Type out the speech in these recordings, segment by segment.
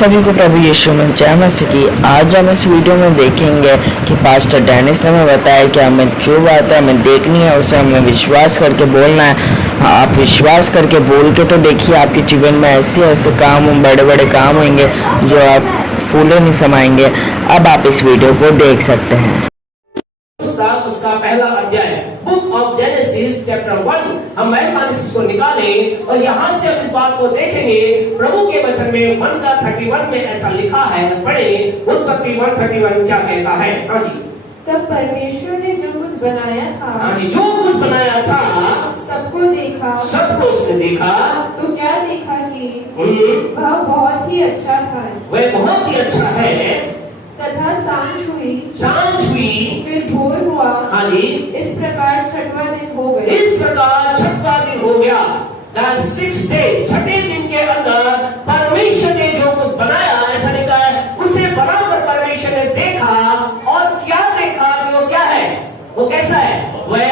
सभी को प्रभु यीशु में जय मसीह की। आज हम इस वीडियो में देखेंगे कि पास्टर डेनिस ने हमें बताया कि हमें जो बात है हमें देखनी है उसे हमें विश्वास करके बोलना है। आप विश्वास करके बोल के तो देखिए, आपके जीवन में ऐसे ऐसे काम, बड़े बड़े काम होंगे जो आप फूले नहीं समाएंगे। अब आप इस वीडियो को देख सकते हैं। उसका पहला अध्याय बुक ऑफ जेनेसिस चैप्टर 1 हम मेहरबानी से इसको निकालें और यहाँ से हम इस बात को देखेंगे। प्रभु के वचन में 1:31 में ऐसा लिखा है, पढ़े उत्पत्ति 1:31 क्या कहता है। हाँ जी, तब परमेश्वर ने जो कुछ बनाया था, हाँ जी, जो कुछ बनाया था सबको देखा, सबको उसने देखा तो क्या देखा कि वह बहुत ही अच्छा था। वह बहुत ही अच्छा है। तथा सांझ हुई, फिर भोर हुआ। हाँ जी, इस प्रकार छठवां दिन हो गया। इस प्रकार छठवां दिन हो गया। That 6th day, छठे दिन के अंदर परमेश्वर ने जो कुछ बनाया, ऐसा लिखा है, उसे बनाकर परमेश्वर ने देखा और क्या देखा कि वो क्या है, वो कैसा है, वह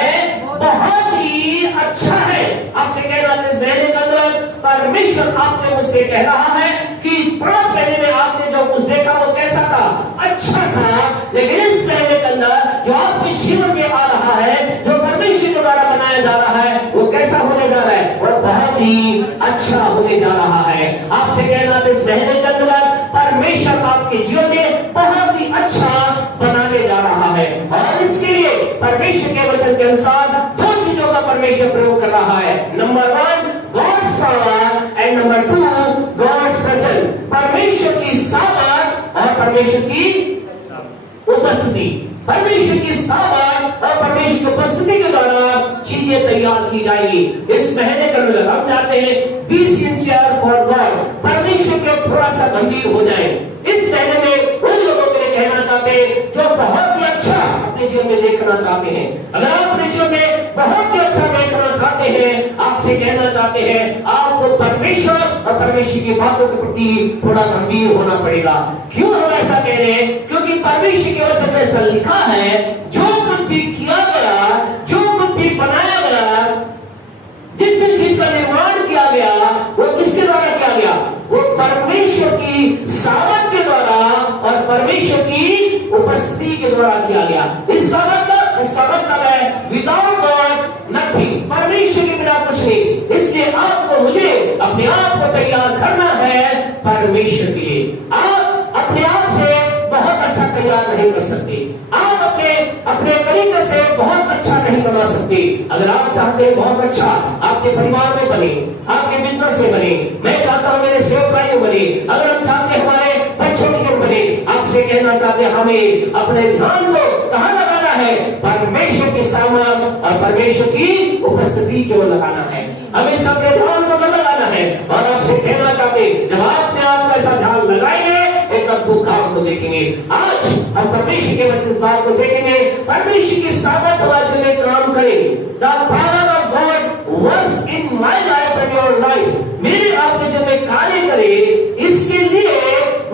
बहुत ही अच्छा है। आपसे कहना इस महीने के अंदर परमेश्वर आपसे मुझसे कह रहा है कि 5 महीने में आपने जो कुछ देखा वो कैसा था, अच्छा था। लेकिन इस महीने के अंदर जो आपके जीवन में आ रहा है, जो परमेश्वर के द्वारा बनाया जा रहा है, वो कैसा होने जा रहा है, वो बहुत ही अच्छा होने जा रहा है। आपसे कहना इस महीने के अंदर परमेश्वर आपके जीवन में बहुत ही अच्छा बनाने जा रहा है। और इसके लिए परमेश्वर के वचन के अनुसार 2 चीजों का परमेश्वर प्रयोग कर रहा है। Number 1 God's power and number 2 God's presence. परमेश्वर की सामर्थ और परमेश्वर की उपस्थिति। परमेश्वर की सामर्थ और परमेश्वर की उपस्थिति के द्वारा चीजें तैयार की जाएगी। इस महीने के अंदर हम चाहते हैं बी सिंसियर फॉर गॉड, परमेश्वर के थोड़ा सा गंभीर हो जाए। इस महीने में उन लोगों के लिए कहना चाहते हैं जो बहुत ही अच्छा अपने जीवन में देखना चाहते हैं। अगर आप अपने जीवन में बहुत ही अच्छा देखना चाहते हैं, आपसे कहना चाहते हैं आपको परमेश्वर और परमेश्वर की बातों के प्रति थोड़ा गंभीर होना पड़ेगा। क्यों हम ऐसा कह रहे हैं? क्योंकि परमेश्वर के वचन में ऐसा लिखा है, जो कुछ भी किया गया, जो कुछ भी बनाया गया, जिस भी चीज का निर्माण किया गया, वो किसके द्वारा किया गया, वो परमेश्वर की सामर्थ के द्वारा और परमेश्वर की उपस्थिति के द्वारा किया गया। इसका मतलब है विदाउट गॉड नथिंग, परमेश्वर के बिना कुछ नहीं। इसलिए आपको मुझे अपने आप को तैयार करना है परमेश्वर के लिए। आप अपने आप से बहुत अच्छा तैयार नहीं कर सकते, आप अपने तरीके से बहुत अच्छा नहीं बना सकते। अगर आप चाहते हैं बहुत अच्छा आपके परिवार में बने, आपके बिजनेस में बने, मैं चाहता हूं मेरे सेवकाई में बने, अगर हम चाहते हैं हमारे बच्चों के बने, आपसे कहना चाहते हैं हमें अपने ध्यान को कहां लगाना है, परमेश्वर की सामर्थ और परमेश्वर की उपस्थिति को लगाना है। हमें सबके ध्यान को लगाना है। और आपसे कहना चाहते जब आपने आप ऐसा ध्यान लगाएंगे, एक अद्भुत काम को देखेंगे। आज हम परमेश्वर के वचन इस बात को देखेंगे, परमेश्वर की सामर्थ हमारे में काम करेगी। The power of God works in my life and your life। मेरे आपके जब में कार्य करे, इसके लिए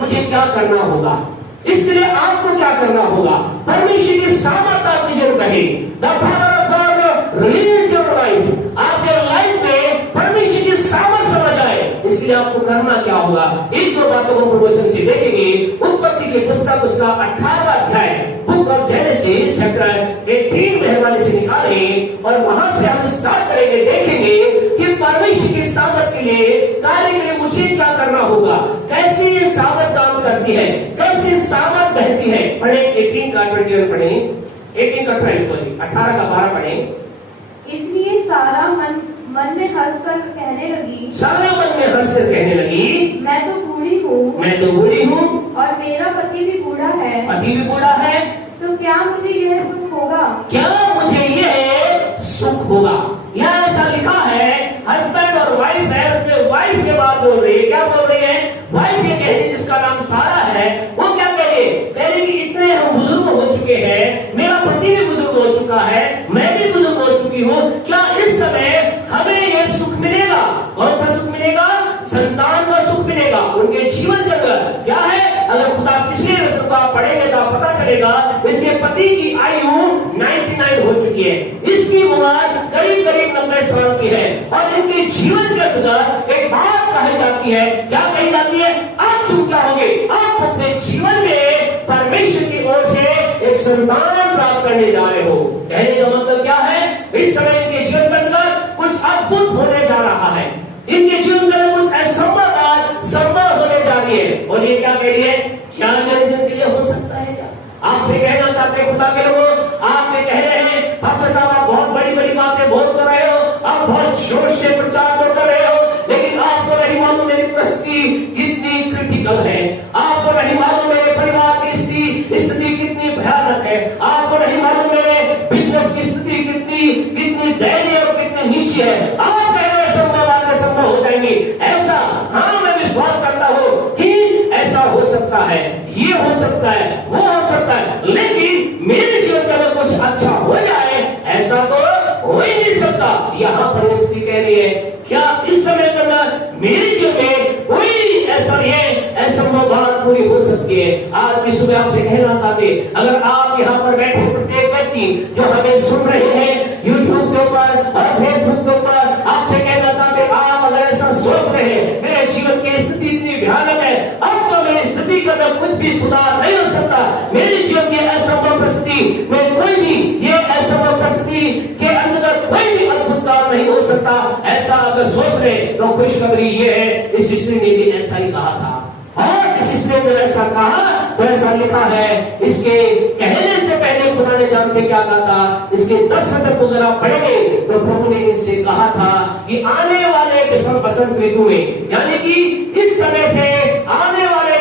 मुझे क्या करना होगा, इसलिए आपको क्या करना होगा, परमेश्वर की सामर्थ आपकी जरूर रहे। The power of God release your life। आपके लाइफ में परमेश्वर की सामर्थ समझ आए, इसलिए आपको करना क्या होगा। इन 2 बातों को वचन से देखेंगे। उत्पत्ति की पुस्तक उसका 18वां अध्याय बुक ऑफ जेनेसिस चैप्टर 18 मेहरबानी से निकाले और वहां से हम स्टार्ट करेंगे, देखेंगे कि परमेश्वर की सामर्थ के लिए कार्य के लिए मुझे क्या करना होगा, कैसे ये सामर्थ काम करती है, कैसे सामर्थ बहती है। पढ़े 18 का 21 पढ़े, 18 का 12 सॉरी 18 का 12 पढ़े। इसलिए सारा मन में हंसकर कहने लगी, सारा मन में हंसकर कहने लगी, मैं तो बूढ़ी हूँ, मैं तो बूढ़ी हूँ और मेरा पति भी बूढ़ा है, पति भी बूढ़ा है, तो क्या मुझे यह सुख होगा, क्या मुझे यह सुख होगा। यहाँ ऐसा लिखा है, हस्बैंड और वाइफ है, उसमें वाइफ के बाद बोल रही है, क्या बोल रही है, वाइफ ये कह रही है जिसका नाम सारा है, वो क्या कह रही कि इतने हम बुजुर्ग हो चुके हैं, मेरा पति भी बुजुर्ग हो चुका है, मैं भी बुजुर्ग हो चुकी हूँ, क्या इस समय हमें यह सुख मिलेगा। कौन सा सुख मिलेगा, संतान का सुख मिलेगा। उनके जीवन के अंदर क्या है, अगर खुदा पिछले वचन को आप पढ़ेंगे तो आपको पता चलेगा, इसके पति की आयु 99 हो चुकी है, इसकी उम्र करीब 90 साल की है और इनके जीवन के अंदर एक बात कही जाती है, क्या कही जाती है, आज तुम क्या होंगे? आप अपने जीवन में परमेश्वर की ओर से एक संतान प्राप्त करने जा रहे हो। कहने का मतलब क्या है? इस समय इनके जीवन के अंदर कुछ अद्भुत होने जा रहा है, इनके जीवन के अंदर कुछ असंभव बात संभव होने जा रही है। और ये क्या कह रही है? क्या मेरे जीवन के लिए हो सकता है? क्या आपसे कहना चाहते हैं खुदा के लोगों? आप कह रहे हैं पास्टर साहब आप बहुत बड़ी बड़ी बातें बोल कर रहे हो, आप बहुत जोर से प्रचार कर रहे हो, लेकिन आपको नहीं मालूम मेरी परिस्थिति कितनी क्रिटिकल है, आपको नहीं मालूम मेरे परिवार की स्थिति कितनी भयानक है, आपको नहीं मालूम मेरे बिजनेस की स्थिति कितनी दयनीय और कितनी नीचे है। आप कह रहे संभव बातें संभव हो जाएंगी। ऐसा हाँ मैं विश्वास करता हूँ कि ऐसा हो सकता है, ये हो सकता है, वो हो सकता है, लेकिन मेरे जीवन के अंदर कुछ अच्छा हो जाए ऐसा तो हो ही नहीं सकता। यहाँ पर स्थिति कह रही है क्या इस समय के अंदर मेरे जीवन में कोई ऐसा ये असंभव बात पूरी हो सकती है? आज की सुबह आपसे कहना चाहते, अगर आप यहाँ पर बैठे प्रत्येक व्यक्ति जो हमें सुन रहे हैं यूट्यूब के ऊपर और फेसबुक के ऊपर, आपसे कहना चाहते आप अगर ऐसा सोच रहे हैं मेरे जीवन की स्थिति इतनी भयानक है, अब तो मेरी स्थिति का तो कुछ भी सुधार नहीं हो सकता, मेरे जीवन की असंभव परिस्थिति में कोई भी ये असंभव परिस्थिति के अंदर कोई भी अद्भुत काम नहीं हो सकता, ऐसा अगर सोच रहे तो खुशखबरी ये है इस स्त्री ने भी ऐसा ही कहा था। और इस स्त्री ने ऐसा कहा तो ऐसा लिखा है, इसके कहने से पहले खुदा ने जानते क्या कहा था। इसके 10 वचन को अगर आप पढ़ेंगे तो प्रभु ने इनसे कहा था कि आने वाले बसंत ऋतु में, यानी कि इस समय से आने वाले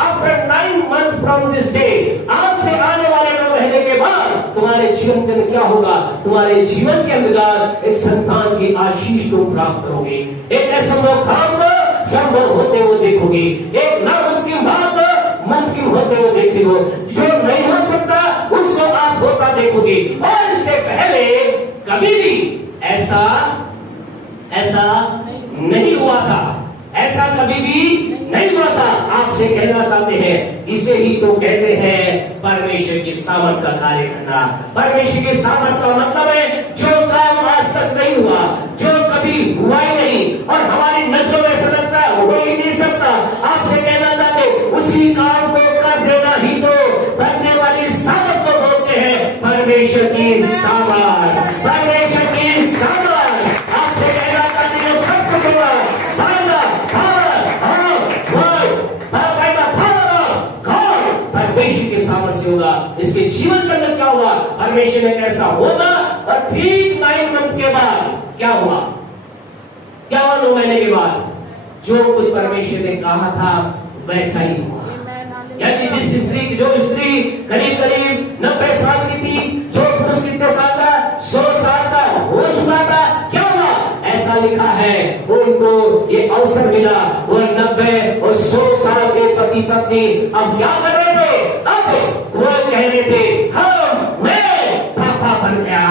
after 9 months from this day, आज से आने वाले 9 महीने के बाद तुम्हारे जीवन के अंदर क्या होगा? तुम्हारे जीवन के अंदर एक संतान की आशीष तुम प्राप्त करोगे, एक असंभव काम संभव होते हुए देखोगे, एक नामुमकिन बात मुमकिन होते हुए देखोगे, जो नहीं हो सकता उसको आप होता देखोगे। और इससे पहले कभी भी ऐसा नहीं हुआ था, ऐसा कभी भी नहीं हुआ था। आपसे कहना चाहते हैं इसे ही तो कहते हैं परमेश्वर की सामर्थ का कार्य करना। परमेश्वर की सामर्थ का मतलब है जो काम आज तक नहीं हुआ, जो कभी हुआ ही नहीं और हमारी नजरों में ऐसा लगता है हो ही नहीं सकता, आपसे कहना चाहते उसी काम को कर देना ही तो करने वाली सामर्थ को बोलते हैं परमेश्वर की सामर्थ, परमेश्वर की सामर्थ। आपसे कहना चाहते हैं सब कुछ हुआ परमेश्वर के सामर्थ्य से होगा। इसके जीवन के अंदर क्या हुआ? परमेश्वर ने कैसा होगा और ठीक 9 मंथ के बाद क्या हुआ? क्या हुआ 9 महीने के बाद? जो कुछ परमेश्वर ने कहा था वैसा ही हुआ। यानी जो स्त्री करीब 90 साल की थी, जो पुरुष कितने साल का? 100 साल का हो चुका था, क्या हुआ? ऐसा लिखा है उनको ये अवसर मिला, वो 90 और 100 साल के पति पत्नी अब क्या कर रहे थे? अब वो कह रहे थे मैं पापा बन गया,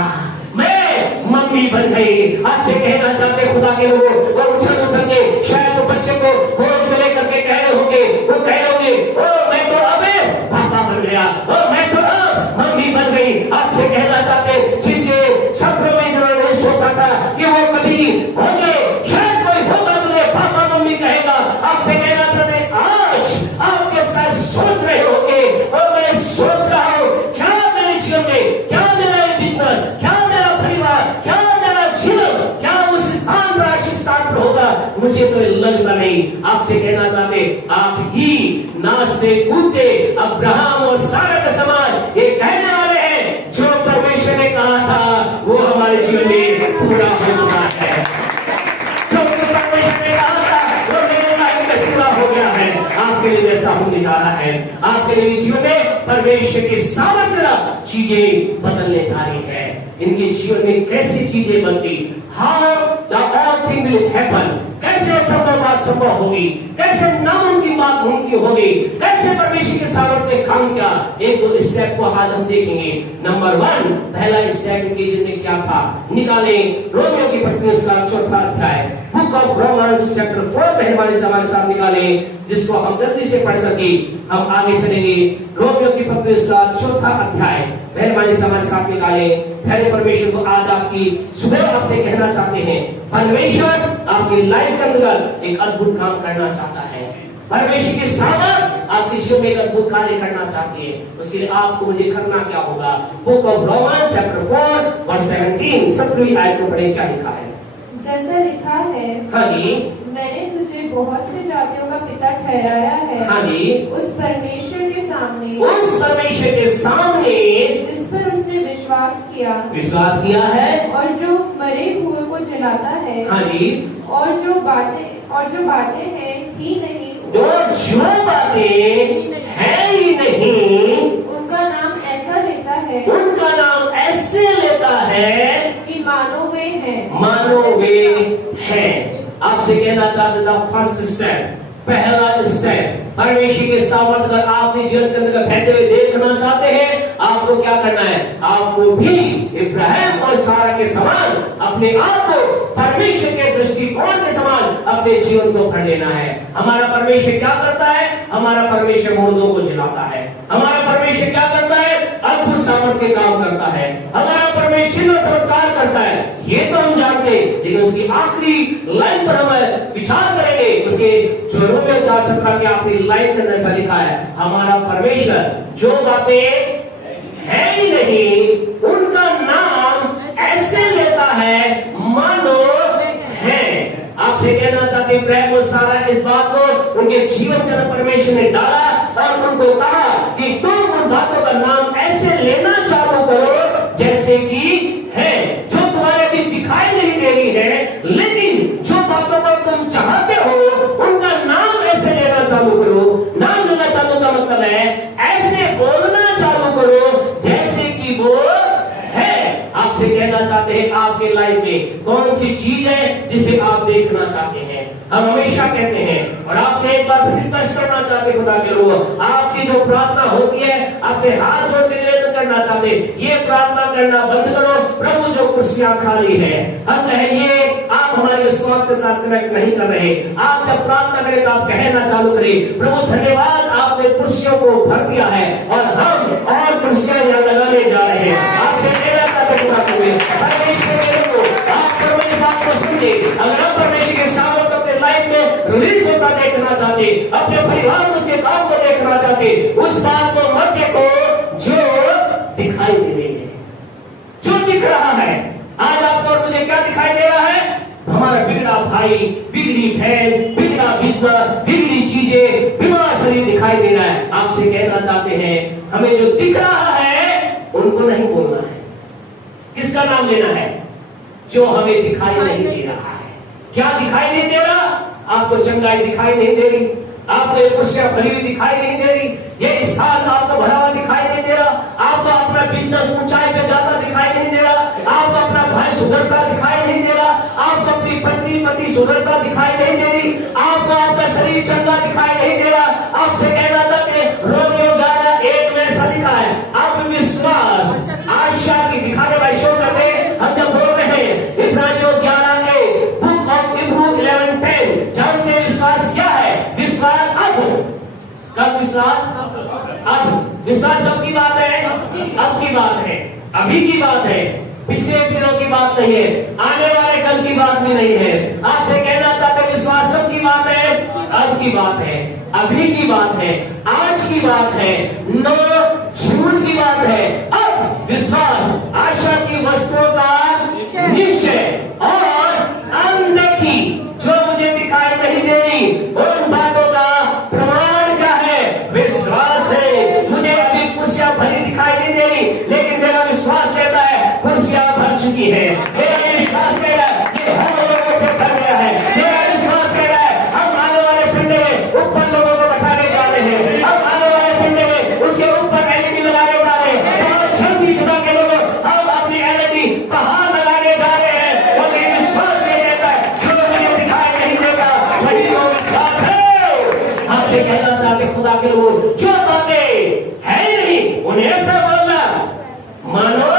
मैं मम्मी बन गई। आपसे कहना चाहते खुदा के लोगों, वो उछल के शायद तो बच्चे को गोद में लेकर के कह रहे होंगे, वो कह रहे होंगे ओ मैं तो अब पापा बन गया, ओ मैं तो अब मम्मी बन गई। आपसे कहना चाहते जिनके सपनों में इन्होंने सोचा था कि वो कभी होंगे, शायद कोई होगा तुम्हें पापा मम्मी कहेगा। आपसे कहना चाहते आज आपके साथ सोच रहे होंगे और मैं सोच रहा हूँ क्या मेरे जीवन में, क्या मेरा बिजनेस, क्या मेरा परिवार, क्या मेरा जीवन, क्या उस स्थान पर आशीष स्थान पर होगा, मुझे तो लगता नहीं। आपसे कहना चाहते आप ही नाचते कूदते अब्राहम और सारा का समाज ये कहने वाले हैं जो परमेश्वर ने कहा था वो हमारे जीवन में पूरा हो चुका है, जो परमेश्वर ने कहा था वो मेरे लाइफ में पूरा हो गया है। आपके लिए ऐसा होने जा रहा है, आपके लिए जीवन में परमेश्वर की सामर्थ्य चीजें बदलने जा रही है। इनके जीवन में कैसी चीजें बनती, how the all thing will happen, कैसे संभव बात संभव होगी, कैसे नामुमकिन बात मुमकिन होगी, कैसे परमेश्वर के सामर्थ्य में काम किया। एक दो स्टेप को आज हम देखेंगे। नंबर 1 पहला स्टेप इनके जीवन में क्या था, निकाले रोमियो की पत्री उसका 4था अध्याय, बुक ऑफ रोमन्स चैप्टर 4 हमारे साथ निकाले, जिसको हम जल्दी से पढ़ करके हम आगे चलेंगे। रोमियो की पत्री उसका 4था अध्याय हमारे साथ निकाले। पहले परमेश्वर को आज आपकी सुबह आपसे कहना चाहते हैं परमेश्वर आपकी लाइफ के अंदर एक अद्भुत काम करना चाहता है। परमेश्वर की सामर्थ आपके जीवन में एक अद्भुत कार्य करना चाहती है। उसके लिए आपको मुझे करना क्या होगा? Book of Romans chapter 4 verse 17 सबकी आयत को पढ़े, क्या लिखा है? जैसा लिखा है, हाँ जी, मैंने तुझे बहुत से जातियों का पिता ठहराया है। हाँ जी, उस परमेश्वर के सामने, उस परमेश्वर के सामने जिस पर उसने विश्वास किया है, और जो मरे हुए को जलाता है, हाँ जी, और जो बातें हैं ही नहीं, और जो बातें हैं ही नहीं, उनका नाम ऐसा लेता है, उनका नाम ऐसे लेता है कि मानो वे हैं। आपसे कहना चाहता था, फर्स्ट स्टेप, पहला स्टेप, परमेश्वर के सामर्थ अगर आपने जीवन के अंदर बहते हुए देखना चाहते हैं, आपको क्या करना है? आपको भी इब्राहिम और सारा के समान अपने आप को परमेश्वर के दृष्टिकोण के समान अपने जीवन को भर लेना है। हमारा परमेश्वर क्या करता है? हमारा परमेश्वर मुर्दों को जिलाता है। हमारा परमेश्वर क्या करता है? अद्भुत सामर्थ के काम करता है। हमारा परमेश्वर चमत्कार करता है, ये तो हम जानते हैं, लेकिन उसकी आखिरी लाइन पर हम विचार करेंगे। उसके जो रोमियो 4:17 के आखिरी लाइन के अंदर ऐसा लिखा है, हमारा परमेश्वर जो बातें है ही नहीं, उनका नाम ऐसे लेता है मानो है। आपसे कहना चाहते हैं, इब्राहिम और सारा इस बात को उनके जीवन के अंदर परमेश्वर ने डाला और उनको कहा कि तुम उन बातों का नाम ऐसे लेना चालू करो जैसे कि है, जो तुम्हारे भी दिखाई नहीं दे रही है, लेकिन जो बातों को तुम चाहते हो उनका नाम ऐसे लेना चालू करो। नाम लेना चालू का मतलब है ऐसे बोलना चालू करो जैसे कि वो है। आपसे कहना चाहते हैं, आपके लाइफ में कौन सी चीज है जिसे आप देखना चाहते हैं? हम हमेशा कहते हैं, और आपसे एक बार रिक्वेस्ट करना चाहते खुदा के लोग, आपकी जो प्रार्थना होती है, आपसे हाथ जोड़ के निवेदन करना चाहते, ये प्रार्थना करना बंद करो, प्रभु जो कुर्सियां खाली है, हम कहें ये आप हमारे विश्वास के साथ कनेक्ट नहीं कर रहे। आप जब प्रार्थना करें तो आप कहना चालू करें, प्रभु धन्यवाद, आपने कुर्सियों को भर दिया है और हम और कुर्सियां यहाँ लगाने जा रहे हैं। आपसे कहना चाहते खुदा के लोग, परमेश्वर के लोग, आप परमेश्वर को समझे। अगर आप परमेश्वर के सामने लाइफ में रिलीज होता देखना चाहते, अपने परिवार में उसके काम को देखना चाहते, उस बात को मत देखो जो दिखाई दे रही है, जो दिख रहा है। आज आपको और मुझे क्या दिखाई दे रहा है? हमारा बिगड़ा भाई, बिगड़ी बहन, बिगड़ा बिगड़ा, बिगड़ी चीजें, बीमार शरीर दिखाई दे रहा है। आपसे कहना चाहते हैं, हमें जो दिख रहा है उनको नहीं बोलना है। किसका नाम लेना है? जो हमें दिखाई नहीं दे रहा है। क्या दिखाई नहीं दे रहा? आपको चंगाई दिखाई नहीं दे रही, आपको एक कुर्सियां भरी हुई दिखाई नहीं दे रही, ये स्थान आपको भरा हुआ दिखाई नहीं दे रहा, आपको अपना बिजनेस ऊंचाई पे जाता दिखाई नहीं दे रहा, आपको अपना भाई सुधरता दिखाई नहीं दे रहा, आपको अपनी पत्नी पति सुधरता दिखाई नहीं दे रही, आपको आपका शरीर चंगा दिखाई नहीं दे रहा। आपसे कहना चाहते रोमियो 11:1 में ऐसा लिखा है, आप विश्वास आशा की दिखाने वाले शो करते हैं। हम जब बोल रहे हैं इब्रानियों 11 बुक ऑफ इब्रू 11:10, जानते हैं विश्वास क्या है? विश्वास कब? विश्वास अब। विश्वास कब की बात है? अब की बात है, अभी की बात है, पिछले दिनों की बात नहीं है, आने वाले कल की बात भी नहीं है। आपसे कहना चाहते हैं, विश्वास कब की बात है? अब की बात है, अभी की बात है, आज की बात है, 9 जून की बात है। अब विश्वास आशा की वस्तुओं का निश्चय और अनदेखी, जो मुझे दिखाई नहीं दे रही, उन बातों का प्रमाण क्या है? विश्वास है। मुझे अभी कुर्सियां भरी दिखाई नहीं दे रही, लेकिन मेरा विश्वास कहता है कुर्सियां भर चुकी है। मेरा विश्वास कह रहा है ये हम लोगों से भर गया है। मेरा विश्वास कह रहा है हम आने वाले संडे में ऊपर लोगों को बैठाने जा रहे हैं, हम आने वाले संडे में उसके ऊपर एलईडी लगाने जा रहे हैं, और जल्दी खुदा के लोगों हम अपनी एलईडी बाहर लगाने जा रहे हैं। क्योंकि विश्वास से कहता है जो मुझे दिखाई नहीं देगा वही तो विश्वास है। आपसे कहना चाहते खुदा के लोग, जो बातें है नहीं उन्हें ऐसा बोलना मानो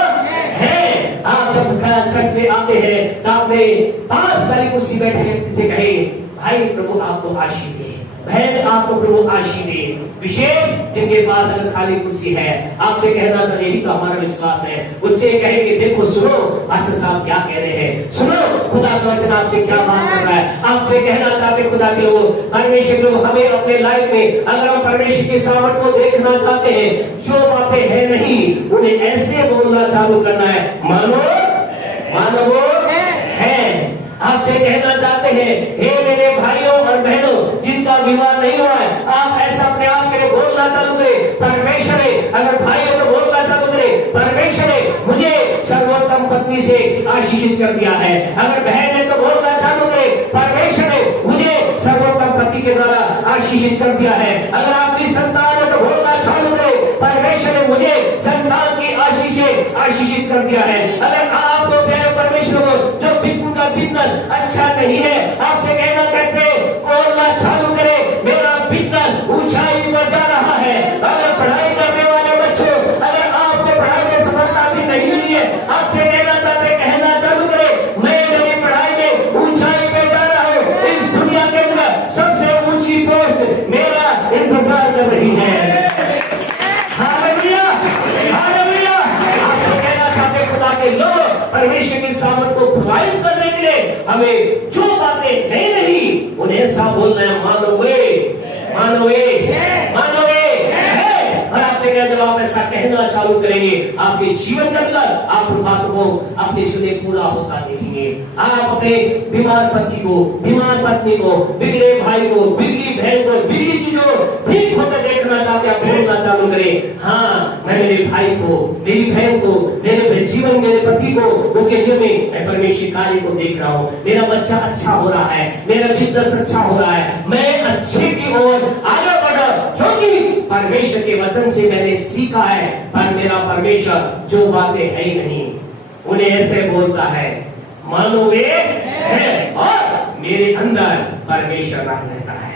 है। आप जब चर्च में आते हैं तो आपने 5 साल कुर्सी बैठे व्यक्ति से कहे, भाई प्रभु आपको आशीष दे, बहन आपको प्रभु आशीष दे, विशेष जिनके पास अगर खाली कुर्सी है, आपसे कहना था, यही तो हमारा विश्वास है, उससे कहेंगे देखो सुनो पास्टर साहब क्या कह रहे हैं, सुनो खुदा का वचन आपसे क्या बात कर रहा है। आपसे कहना चाहते खुदा के लोग, परमेश्वर लोग, हमें अपने लाइफ में अगर हम परमेश्वर के सामर्थ को देखना चाहते हैं, जो बातें है नहीं उन्हें ऐसे बोलना चालू करना है, मानो मानो वो है। आपसे कहना चाहते हैं, हे मेरे भाइयों और बहनों जिनका विवाह नहीं हुआ है, आप ऐसा अपने आप के लिए बोलना चालू करें, परमेश्वर है, अगर भाई हो तो बोलना चालू करें, परमेश्वर है मुझे सर्वोत्तम पत्नी से आशीषित कर दिया है। अगर बहन है तो बोलना चालू करें, परमेश्वर है मुझे सर्वोत्तम पति के द्वारा आशीषित कर दिया है। अगर आपकी संतान है तो बोलना चालू करें, परमेश्वर ने मुझे संतान की आशीष से आशीषित कर दिया है। अगर आप तो प्यारे परमेश्वर को जो बिल्कुल का बिजनेस अच्छा नहीं है, आपसे कहना कहते बोलना चालू करें, मेरा बिजनेस ऊंचाई पर जा रहा है। अगर पढ़ाई करने वाले बच्चों, अगर आपको पढ़ाई में सफलता भी नहीं मिली है, आपसे कहना चाहते कहना चालू करें, मैं मेरी पढ़ाई में ऊंचाई पे जा रहा हूँ, इस दुनिया के अंदर सबसे ऊंची पोस्ट मेरा इंतजार कर रही है। Hallelujah, hallelujah. आपसे कहना चाहते खुदा के लोग, परमेश्वर की सामर्थ को प्रभावित करने के लिए हमें जो बातें है नहीं उन्हें ऐसा बोलना है, मानो वे मानो वे मानो वे है। और आपसे कह जब आप ऐसा कहना चालू करेंगे, आपके जीवन के अंदर आप उन बातों को अपने जीवन में पूरा होता देखेंगे। आप अपने बीमार पति को, बीमार पत्नी को, बिगड़े भाई को, बिगड़ी बहन को, बिगड़ी चीजों ठीक होकर देखना चाहते हैं, बोलना चालू करें, हाँ मैं मेरे भाई को, मेरी बहन को, मेरे जीवन, मेरे पति को, उनके जीवन में मैं परमेश्वर कार्य को देख रहा हूँ, मेरा बच्चा अच्छा हो रहा है, मेरा बिजनेस अच्छा हो रहा है, मैं अच्छे की ओर आगे बढ़ा, क्योंकि परमेश्वर के वचन से मैंने सीखा है। पर मेरा परमेश्वर जो बातें है ही नहीं उन्हें ऐसे बोलता है, मानो वे है, और मेरे अंदर परमेश्वर रहता है,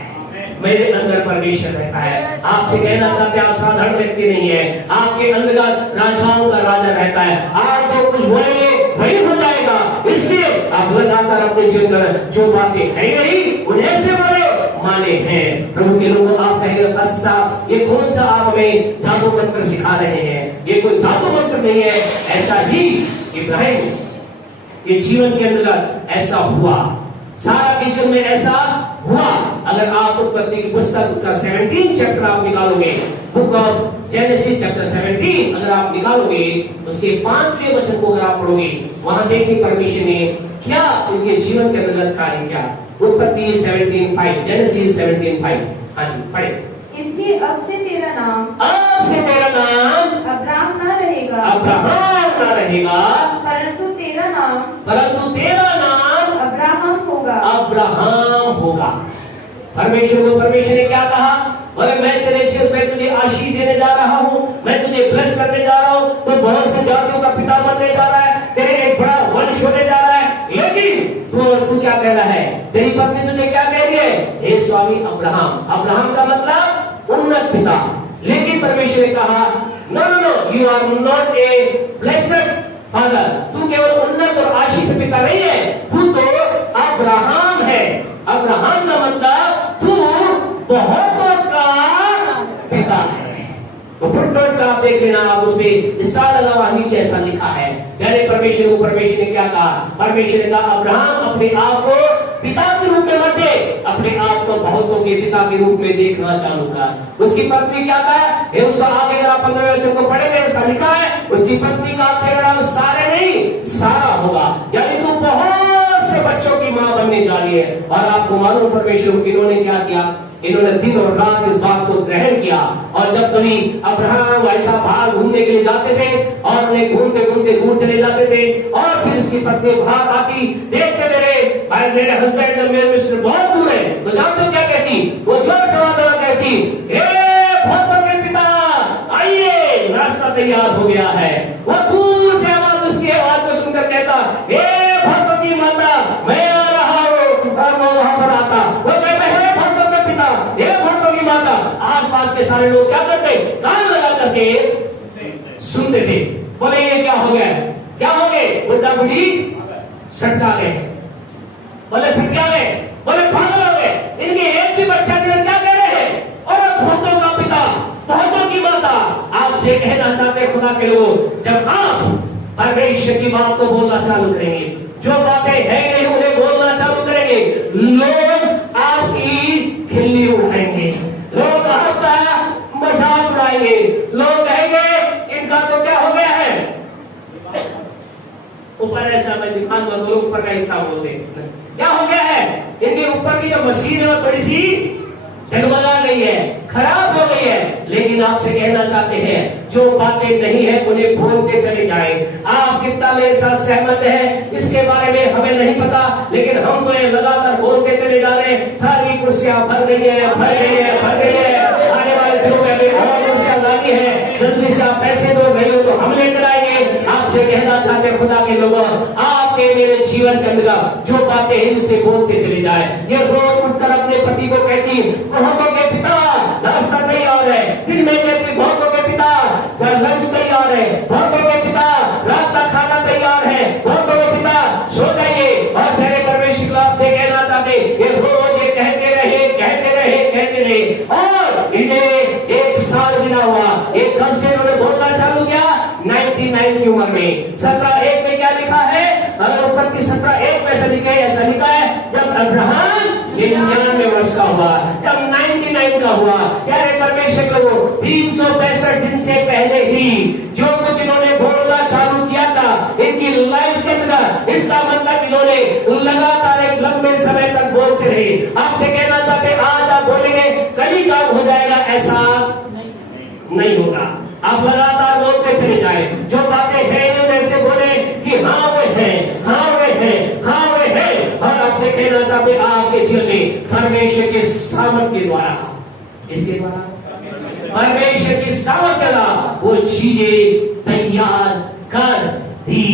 मेरे अंदर परमेश्वर रहता है। आपसे कहना चाहते आप साधारण व्यक्ति नहीं है, आपके अंदर राजाओं का राजा रहता है। आप जो कुछ बोलेंगे वही हो जाएगा, इसलिए आप लगातार अपने जीवन में जो बातें है नहीं उन्हें ऐसे बोले माने हैं। प्रभु के लोगों, आप कहेंगे अच्छा ये कौन सा आप हमें जादू मंत्र सिखा रहे हैं, ये कोई जादू मंत्र नहीं है। ऐसा ही इब्राहिम के जीवन के अंदर ऐसा हुआ, सारा के जीवन में ऐसा हुआ। अगर आप उत्पत्ति की पुस्तक उसका 17 चैप्टर आप निकालोगे, बुक ऑफ जेनेसिस चैप्टर 17 अगर आप निकालोगे, उसके 5वें वचन को अगर आप पढ़ोगे, वहां देखिए परमेश्वर ने क्या उनके जीवन के अंदर कार्य किया। उत्पत्ति 17:5, जेनेसिस 17:5, हाँ जी पढ़े। इसलिए अब से तेरा नाम अब्राहम न रहेगा, अब्राहम न रहेगा, परंतु तेरा नाम अब्राहम होगा। अब्राहम होगा। परमेश्वर ने क्या कहा, बोले मैं तेरे जीवन में तुझे आशीष देने जा रहा हूँ, मैं तुझे ब्लेस करने जा रहा हूँ, तो बहुत से जातियों का पिता बनने जा रहा है, तेरे एक बड़ा वंश होने जा रहा है। लेकिन तू क्या कह रहा है, तेरी पत्नी तुझे क्या कह रही है, हे स्वामी अब्राहम। अब्राहम का मतलब उन्नत पिता। लेकिन परमेश्वर ने कहा no no no, you are not a blessed father, तू केवल उन्नत और आशीष पिता नहीं है, तू तो अब्राहम है। अब्राहम का मतलब तू बहुतों का पिता है। तो फुटनोट का आप देख लेना, आप उसमें स्टार लगा हुआ नीचे ऐसा लिखा है। यानी परमेश्वर को, परमेश्वर ने क्या कहा, परमेश्वर ने कहा अब्राहम अपने आप को पिता के रूप में मत दे, अपने आप को बहुतों के पिता के रूप में देखना चालू कर। उसकी पत्नी क्या कहा, उसका आगे अगर 15वें वचन को पढ़ेंगे ऐसा लिखा है, उसकी पत्नी का तेरा नाम सारे नहीं सारा होगा, यानी तू बहुत से बच्चों की मां बनने जा रही है। और आपको मालूम परमेश्वर इन्होंने क्या किया, इन्होंने दिन और रात इस बात को ग्रहण किया। और जब कभी अब्राहम ऐसा बाहर घूमने के लिए जाते थे और उन्हें घूमते घूमते दूर चले जाते थे, और फिर इसकी पत्नी बाहर आती, देखते मेरे हस्बैंड मेरे मिस्टर बहुत दूर है, तो जानते क्या कहती, वो जोर से कहती, हे बहुतों के पिता आइए, नाश्ता तैयार हो गया है। वो दूर से आवाज, उसकी आवाज को सुनकर कहता, हे बहुतों की माता मैं आ रहा हूँ, और वो वहां पर आता, वो कहता है बहुतों के पिता, हे बहुतों की माता। आसपास के सारे लोग क्या करते, कान लगा करके सुनते थे। बोले ये क्या हो गया, क्या हो गए, बुढ़ा बुढ़ी सटका गए, बोले सटका गए, बोले पागल हो गए, इनके एक भी बच्चा क्या आपसे कहना चाहते हैं खुदा के लोग, जब आप परमेश्वर की बात को बोलना चालू करेंगे, जो बातें हैं नहीं उन्हें बोलना चालू करेंगे, लोग आपकी खिल्ली उड़ाएंगे, लोग आपका मजाक उड़ाएंगे, लोग कहेंगे इनका तो क्या हो गया है। ऊपर ऐसा मैं दिमाग में बोलूं, ऊपर का हिस्सा बोलते क्या हो गया है, इनके ऊपर की जो मशीन है वो थोड़ी सी डगमगा गई है, खराब हो गई है। लेकिन आपसे कहना चाहते हैं जो बातें नहीं है उन्हें बोलते चले जाए। आप कितना मेरे साथ सहमत है इसके बारे में हमें नहीं पता, लेकिन हम तो लगातार बोलते चले जा रहे हैं। सारी कुर्सियां भर गई है, भर गई है, भर गई है। आने वाले दिनों में अभी और कुर्सियां लानी है, जल्दी से आप पैसे दो, नहीं हो तो हम लेकर आएंगे। आपसे कहना चाहते खुदा के लोगों, आपके मेरे जीवन के अंदर जो बातें हैं उसे बोलते चले जाए। ये रोज उठकर अपने पति को कहती, बहुतों के पिता नाश्ता तैयार है, दिन में कहती बहुतों के पिता लंच तैयार है, बहुतों के पिता रात का खाना तैयार है, बहुतों के पिता सो जाइए। और मेरे परमेश्वर आपसे कहना चाहते ये रोज ये कहते रहे, कहते रहे, कहते रहे, और इन्हें एक साल बिना हुआ। एक कब से उन्होंने बोलना चालू किया, 99 की उम्र में। 17:1 में क्या लिखा है, अगर ऊपर की 17:1 में ऐसा लिखा है जब अब्राहम 99 वर्ष का हुआ, जब 99 का हुआ। प्यारे परमेश्वर को 365 दिन से पहले ही जो कुछ इन्होंने बोलना चालू किया था इनकी लाइफ के अंदर, इसका मतलब इन्होंने लगातार एक लंबे समय तक बोलते रहे। आपसे कहना चाहते आज आप बोलेंगे कल ही काम हो जाएगा, ऐसा नहीं होगा। आप लगातार बोलते चले जाए, जो बातें हैं ऐसे बोले कि हाँ वे है, हाँ वे है, हाँ वे है। और आपसे कहना चाहते आपके जीवन में परमेश्वर के सामर्थ्य के द्वारा, इसके द्वारा परमेश्वर की सामर्थ्य द्वारा वो चीजें तैयार कर दी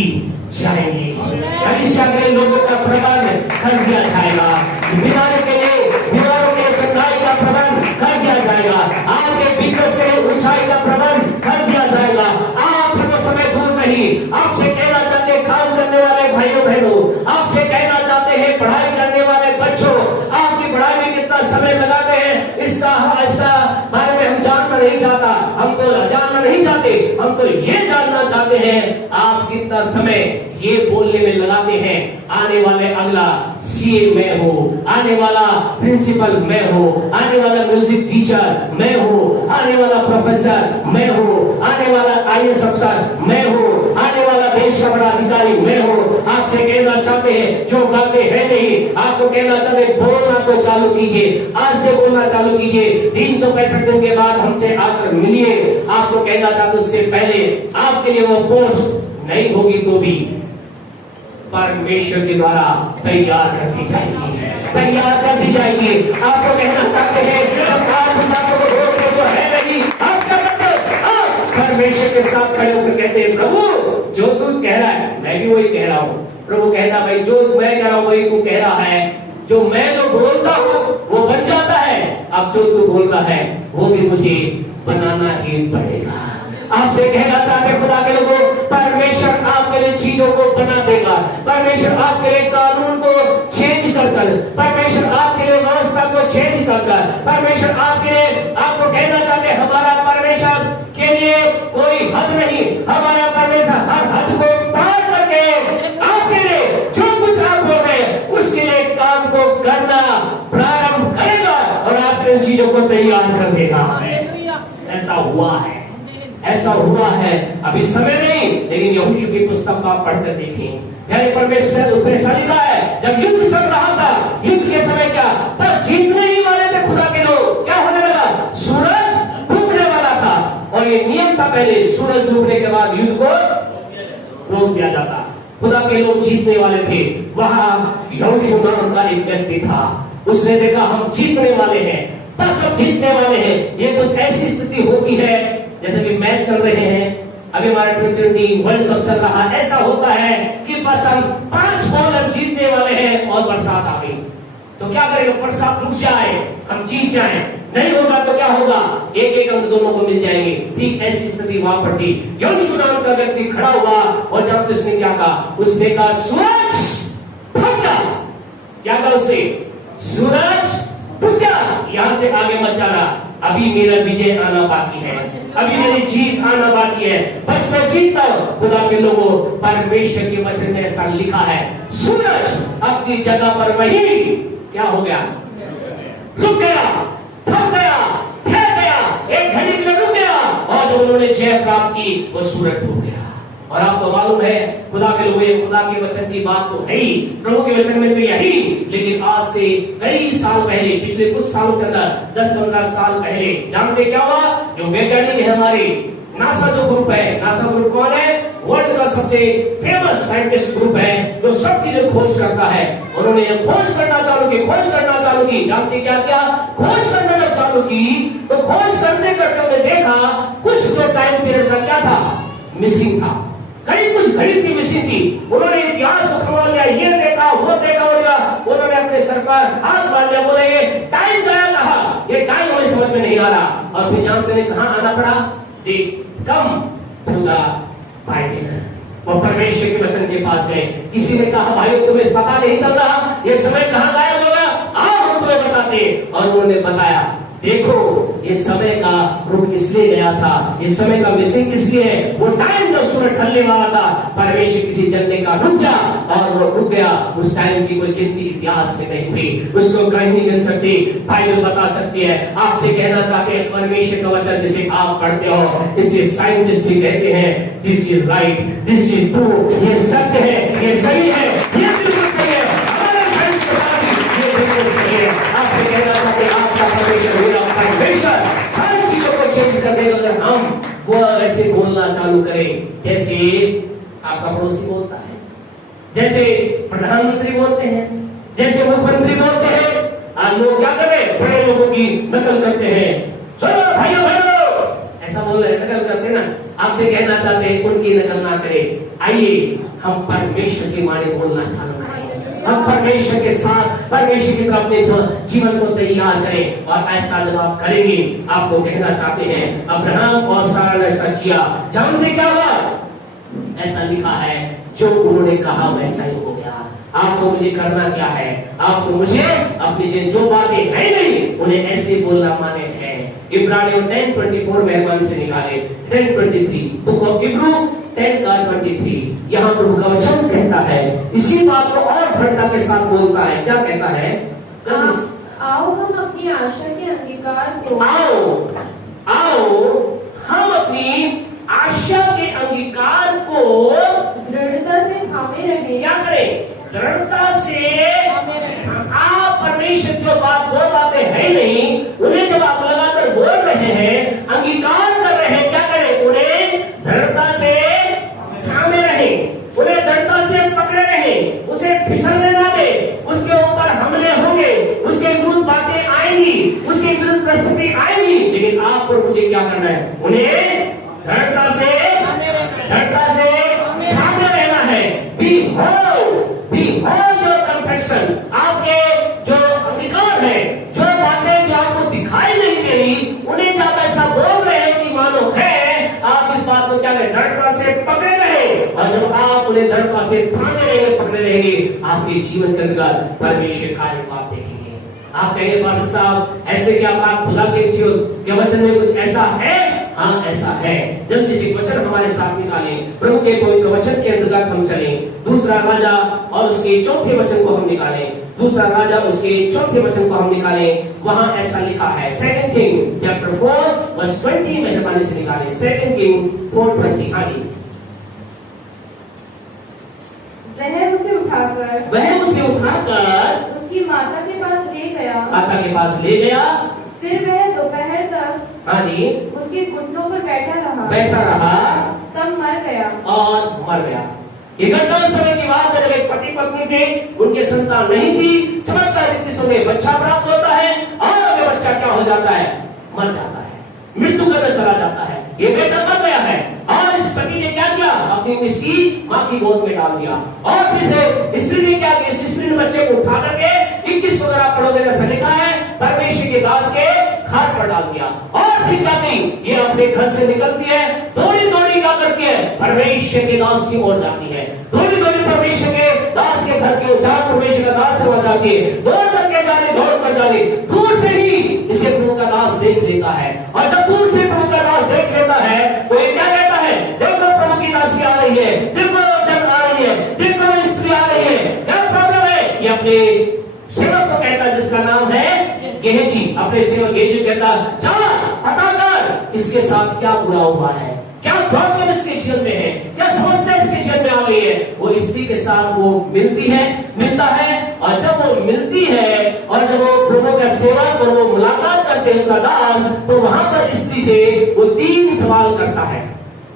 जाएंगी। हमेशा के लोगों का प्रबंध कर दिया जाएगा, बीमारी के लिए बीमारों के चंगाई का प्रबंध कर दिया जाएगा, आपके बिजनेस से ऊंचाई का प्रबंध कर दिया जाएगा। आपको समय दूर नहीं। आपसे कहना चाहते हैं काम करने वाले भाइयों बहनों, आपसे कहना चाहते हैं पढ़ाई करने वाले बच्चों, आपकी पढ़ाई में कितना समय लगाते हैं इसका बारे में हम जानना नहीं चाहता, हम तो जानना नहीं चाहते, हम तो ये जानना चाहते हैं आप कितना समय ये बोलने में लगाते हैं आने वाले अगला सीए मैं हूँ, आने वाला प्रिंसिपल मैं हूँ, आने वाला म्यूजिक टीचर मैं हूँ, आने वाला प्रोफेसर मैं हूँ, आने वाला आईएएस अफसर मैं हूँ, आने वाला देश का बड़ा अधिकारी मैं हूँ। आपसे कहना चाहते हैं जो बातें है नहीं, आपको कहना चाहते बोलना तो चालू कीजिए, आज से बोलना चालू कीजिए। 365 दिन के बाद हमसे आकर मिलिए। आपको कहना चाहते उससे पहले आपके लिए वो पोस्ट नहीं होगी तो भी परमेश्वर के द्वारा तैयार कर दी जाएगी, तैयार कर दी जाएगी। आपको कहना चाहते हैं आप बातों को रोकते तो है नहीं, आप क्या करते हो, परमेश्वर के साथ खड़े होकर कहते हैं प्रभु जो तू कह रहा है मैं भी वही कह रहा हूँ। प्रभु कहता भाई जो मैं कह रहा हूँ वही तू कह रहा है, जो मैं जो बोलता हूँ वो बन जाता है, अब जो तू बोलता है वो भी मुझे बनाना ही पड़ेगा। आपसे कहना चाहते खुदा के लोगों, परमेश्वर आपके लिए चीजों को बना देगा, परमेश्वर आपके लिए कानून को चेंज कर कर, परमेश्वर आपके लिए व्यवस्था को चेंज कर कर, परमेश्वर आपके लिए, आपको कहना चाहते हमारा परमेश्वर के लिए कोई हद नहीं, हमारा परमेश्वर हर हद को पार करके आपके लिए जो कुछ आप बोल रहे हैं उसके लिए काम को करना प्रारंभ करेगा और आपके चीजों को तैयार कर देगा। ऐसा हुआ है, ऐसा हुआ है। अभी समय नहीं, लेकिन यहोशू की पुस्तक को आप पढ़कर देखें। यानी परमेश्वर ऊपर ऐसा लिखा है जब युद्ध चल रहा था, युद्ध के समय क्या पर जीतने ही वाले थे खुदा के लोग, क्या होने लगा सूरज डूबने वाला था और ये नियम था पहले सूरज डूबने के बाद युद्ध को रोक दिया जाता। खुदा के लोग जीतने वाले थे। वहां यहोशू नाम का एक व्यक्ति था, उसने देखा हम जीतने वाले हैं, बस हम जीतने वाले हैं। ये कुछ ऐसी स्थिति होती है जैसे कि मैच चल रहे हैं, अभी हमारे T20 वर्ल्ड कप चल रहा है, ऐसा होता है कि बस हम 5 बॉल जीतने वाले हैं और बरसात आ गई तो क्या करेंगे, बरसात रुक जाए हम जीत जाए, नहीं होगा तो क्या होगा, एक अंक दोनों को मिल जाएंगे। ठीक ऐसी स्थिति वहां पर थी। यहोशू नाम का व्यक्ति खड़ा हुआ और जब उसने क्या कहा, उसने कहा सूरज ढक जा, क्या कहा उससे, सूरज ढक जा, यहां से आगे मत जाना, अभी मेरा विजय आना बाकी है। अभी मेरी जीत आना बाकी है, बस मैं जीतता हूं। खुदा के लोगों, परमेश्वर के वचन में ऐसा लिखा है, सूरज अपनी जगह पर वही क्या हो गया, रुक गया, थम गया, ठहर गया, एक घड़ी में रुक गया, और जब उन्होंने जय प्राप्त की वो सूरज डूब गया। और आपको मालूम है, खुदा के लोगों, खुदा के वचन की बात तो है ही, प्रभु के वचन में तो यही, लेकिन आज से कई साल पहले, पिछले कुछ सालों के अंदर, 10-15 साल पहले, जानते क्या हुआ? जो वैज्ञानिक है हमारे नासा जो ग्रुप है, नासा ग्रुप कौन है? वर्ल्ड का सबसे फेमस साइंटिस्ट ग्रुप है, जो सब चीजें खोज करता है। उन्होंने खोज करना चालू की, जानते क्या क्या? खोज करना चालू की, तो खोज करने में देखा कुछ जो टाइम पीरियड का क्या था, मिसिंग था, कहीं कुछ घड़ी की मिसिंग थी। उन्होंने इतिहास को संभाल लिया, ये देखा वो देखा, उन्होंने अपने सर पर हाथ मार लिया, बोले ये टाइम गया कहा, ये टाइम मुझे समझ में नहीं आ रहा। और फिर जानते हैं कहां आना पड़ा? दे कम टू द बाइबल, वो परमेश्वर के वचन के पास गए। किसी ने कहा भाई तुम्हें पता नहीं चल रहा ये समय कहां गायब होगा, आओ हम तुम्हें बताते। और उन्होंने बताया, देखो ये समय का रुक इसलिए गया था, ये समय का मिसिंग इसलिए है, वो टाइम जब सूरज ढलने वाला था, परमेश्वर किसी जन्ने का रुक जा, और वो रुक गया। उस टाइम की कोई गिनती इतिहास में नहीं हुई, उसको कहीं नहीं गिन सकती, बाइबल बता सकती है। आपसे कहना चाहते हैं, परमेश्वर का वचन जिसे आप पढ़ते हो, इसे साइंटिस्ट भी कहते हैं, this is right, this is true, ये सत्य है, ये सही है, ये बिल्कुल सही है, हमारे साइंस के साथ भी ये बिल्कुल सही है। आपसे कहना चाहते हैं, आपका परमेश्वर सारी चीजों को चेंज कर देगा अगर हम वो ऐसे बोलना चालू करें जैसे आपका पड़ोसी बोलता है, जैसे प्रधानमंत्री बोलते हैं, जैसे मुख्यमंत्री बोलते हैं। आज लोग क्या कर रहे हैं? बड़े लोगों की नकल करते हैं, चलो भाइयों ऐसा बोल रहे हैं, नकल करते हैं ना। आपसे कहना चाहते हैं उनकी नकल ना करें, आइए हम परमेश्वर की वाणी बोलना चालू करें, हम परमेश्वर के साथ परमेश्वर की तरफ अपने जीवन को तैयार करें। और ऐसा जब आप करेंगे, आपको कहना चाहते हैं अब्राहम और सारा ने ऐसा किया, जानते क्या हुआ? ऐसा लिखा है, जो उन्होंने कहा वैसा ही हो गया। आपको मुझे करना क्या है? आपको मुझे अपनी जो बातें है नहीं उन्हें ऐसे बोलना माने हैं। इब्रानियों 10:24 मेहरबानी से निकाले, 10:23, बुक ऑफ इब्रू 10:23। यहाँ प्रभु का वचन कहता है, इसी बात को और दृढ़ता के साथ बोलता है। क्या कहता है? आओ हम अपनी आशा के अंगीकार को, आओ हम अपनी आशा के अंगीकार को दृढ़ता से थामे रहे। क्या करें? दृढ़ता से। आप परमेश्वर जो बात दो बातें है नहीं, उन्हें जब आप लगातार बोल रहे हैं, अंगीकार कर रहे हैं, क्या करें? उन्हें दृढ़ता से थामे रहे, उन्हें दृढ़ता से पकड़े रहे, उसे फिसलने ना दे। उसके ऊपर हमले होंगे, उसके विरुद्ध बातें आएंगी, उसके विरुद्ध परिस्थिति आएंगी, लेकिन आप और मुझे क्या करना है? उन्हें दृढ़ता से थामे रहना है। Be hold your confession, आपके जो अधिकार है, जो बातें जो आपको दिखाई नहीं दे रही, उन्हें जब ऐसा बोल रहे हैं कि मानो है, आप इस बात को क्या करें? दृढ़ता से पकड़े रहे। और जब आप उन्हें दृढ़ता से थामे रहेंगे, पकड़े रहेंगे, आपके जीवन के अंदर परमेश्वर कार्य को आप देखेंगे। आप कहेंगे पास्टर साहब ऐसे क्या बात? खुदा के वचन में कुछ ऐसा है? हाँ ऐसा है। जल्दी से वचन हमारे साथ निकालें, प्रभु के पवित्र वचन के अंतर्गत हम चलें। दूसरा राजा और उसके चौथे वचन को हम निकालें, दूसरा राजा उसके चौथे वचन को हम निकालें। वहां ऐसा लिखा है, 2 किंग चैप्टर 4 वर्स 20, मेहरबानी से निकालें। 2 किंग 4:20। आगे वह उसे उठाकर उसकी माता के पास ले गया। फिर वह दोपहर तक उसके घुटनों पर बैठा रहा, तब मर गया। ये घटना उस समय की बात है जब एक पति पत्नी थे, उनके संतान नहीं थी, चमत्कार रीति से उन्हें बच्चा प्राप्त होता है, और वो बच्चा क्या हो जाता है? मर जाता है, मृत्यु करके चला जाता है। ये बेटा मर गया है, और इस पति ने क्या किया? अपनी इसकी माँ की गोद में डाल दिया, और फिर से स्त्री ने क्या किया? स्त्री ने बच्चे को उठा करके 21 अगर आप पढ़ोगे ऐसा लिखा है, परमेश्वर के दास के खाट पर डाल दिया। और फिर क्या की? ये अपने घर से निकलती है, दौड़ी क्या करती है? परमेश्वर के दास की ओर जाती है, दौड़ी परमेश्वर के दास के घर के जहां परमेश्वर का दास सेवा जाती है, दौड़ करके जाने, दौड़ कर जाने, दूर से ही इसे प्रभु का दास देख लेता है। और जब दूर से प्रभु का दास देख लेता अपने सेवक को कहता जिसका नाम है गेहजी, अपने सेवक गेहजी कहता जा पता कर इसके साथ क्या बुरा हुआ है, क्या प्रॉब्लम इसके जीवन में है, क्या समस्या इसके जीवन में आ गई है। वो स्त्री के साथ वो मिलता है और जब वो मिलती है और जब वो प्रभु का सेवा और वो मुलाकात करते हैं उसका दान, तो वहां पर स्त्री से वो 3 सवाल करता है।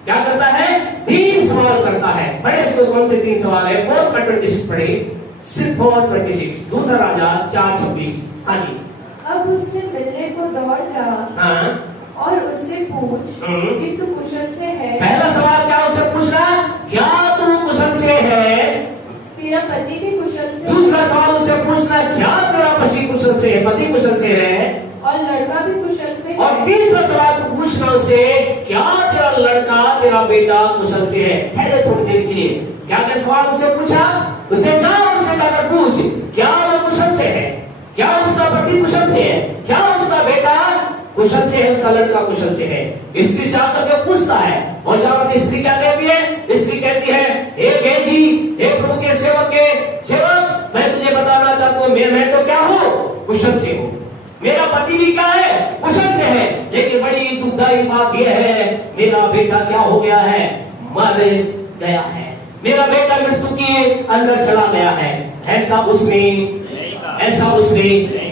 क्या करता है? 3 सवाल करता है। बड़े इसको कौन से 3 सवाल है? 4:26 पढ़े, 4:26, दूसरा राजा 4:26। हाँ जी। अब उससे मिलने को दौड़ जा, हाँ, और उससे पूछ कि तू कुशल से है। पहला सवाल क्या उससे पूछना? क्या तू कुशल से है? तेरा पति भी कुशल से। दूसरा सवाल उससे पूछना क्या तेरा पति कुशल से है, पति कुशल से है, और लड़का भी कुशल से। और तीसरा सवाल तो पूछना उससे क्या तेरा लड़का तेरा बेटा कुशल से है। ठहरे थोड़ी देर के लिए। क्या क्या सवाल उससे पूछा? उसे जाओ उससे कहकर पूछ क्या वो कुशल से है, क्या उसका पति कुशल से है, क्या उसका बेटा कुशल से है, उसका लड़का कुशल से है। स्त्री से आकर के पूछता है और जब स्त्री क्या कहती है? स्त्री कहती है हे गेहजी, हे प्रभु के सेवक मैं तुझे बताना चाहता हूँ मैं तो क्या हूँ? कुशल से हूँ। मेरा पति भी क्या है? कुशल से है। लेकिन बड़ी दुखदायी बात यह है मेरा बेटा क्या हो गया है? मर गया है। मेरा बेटा मृत्यु के अंदर चला गया है। ऐसा उसने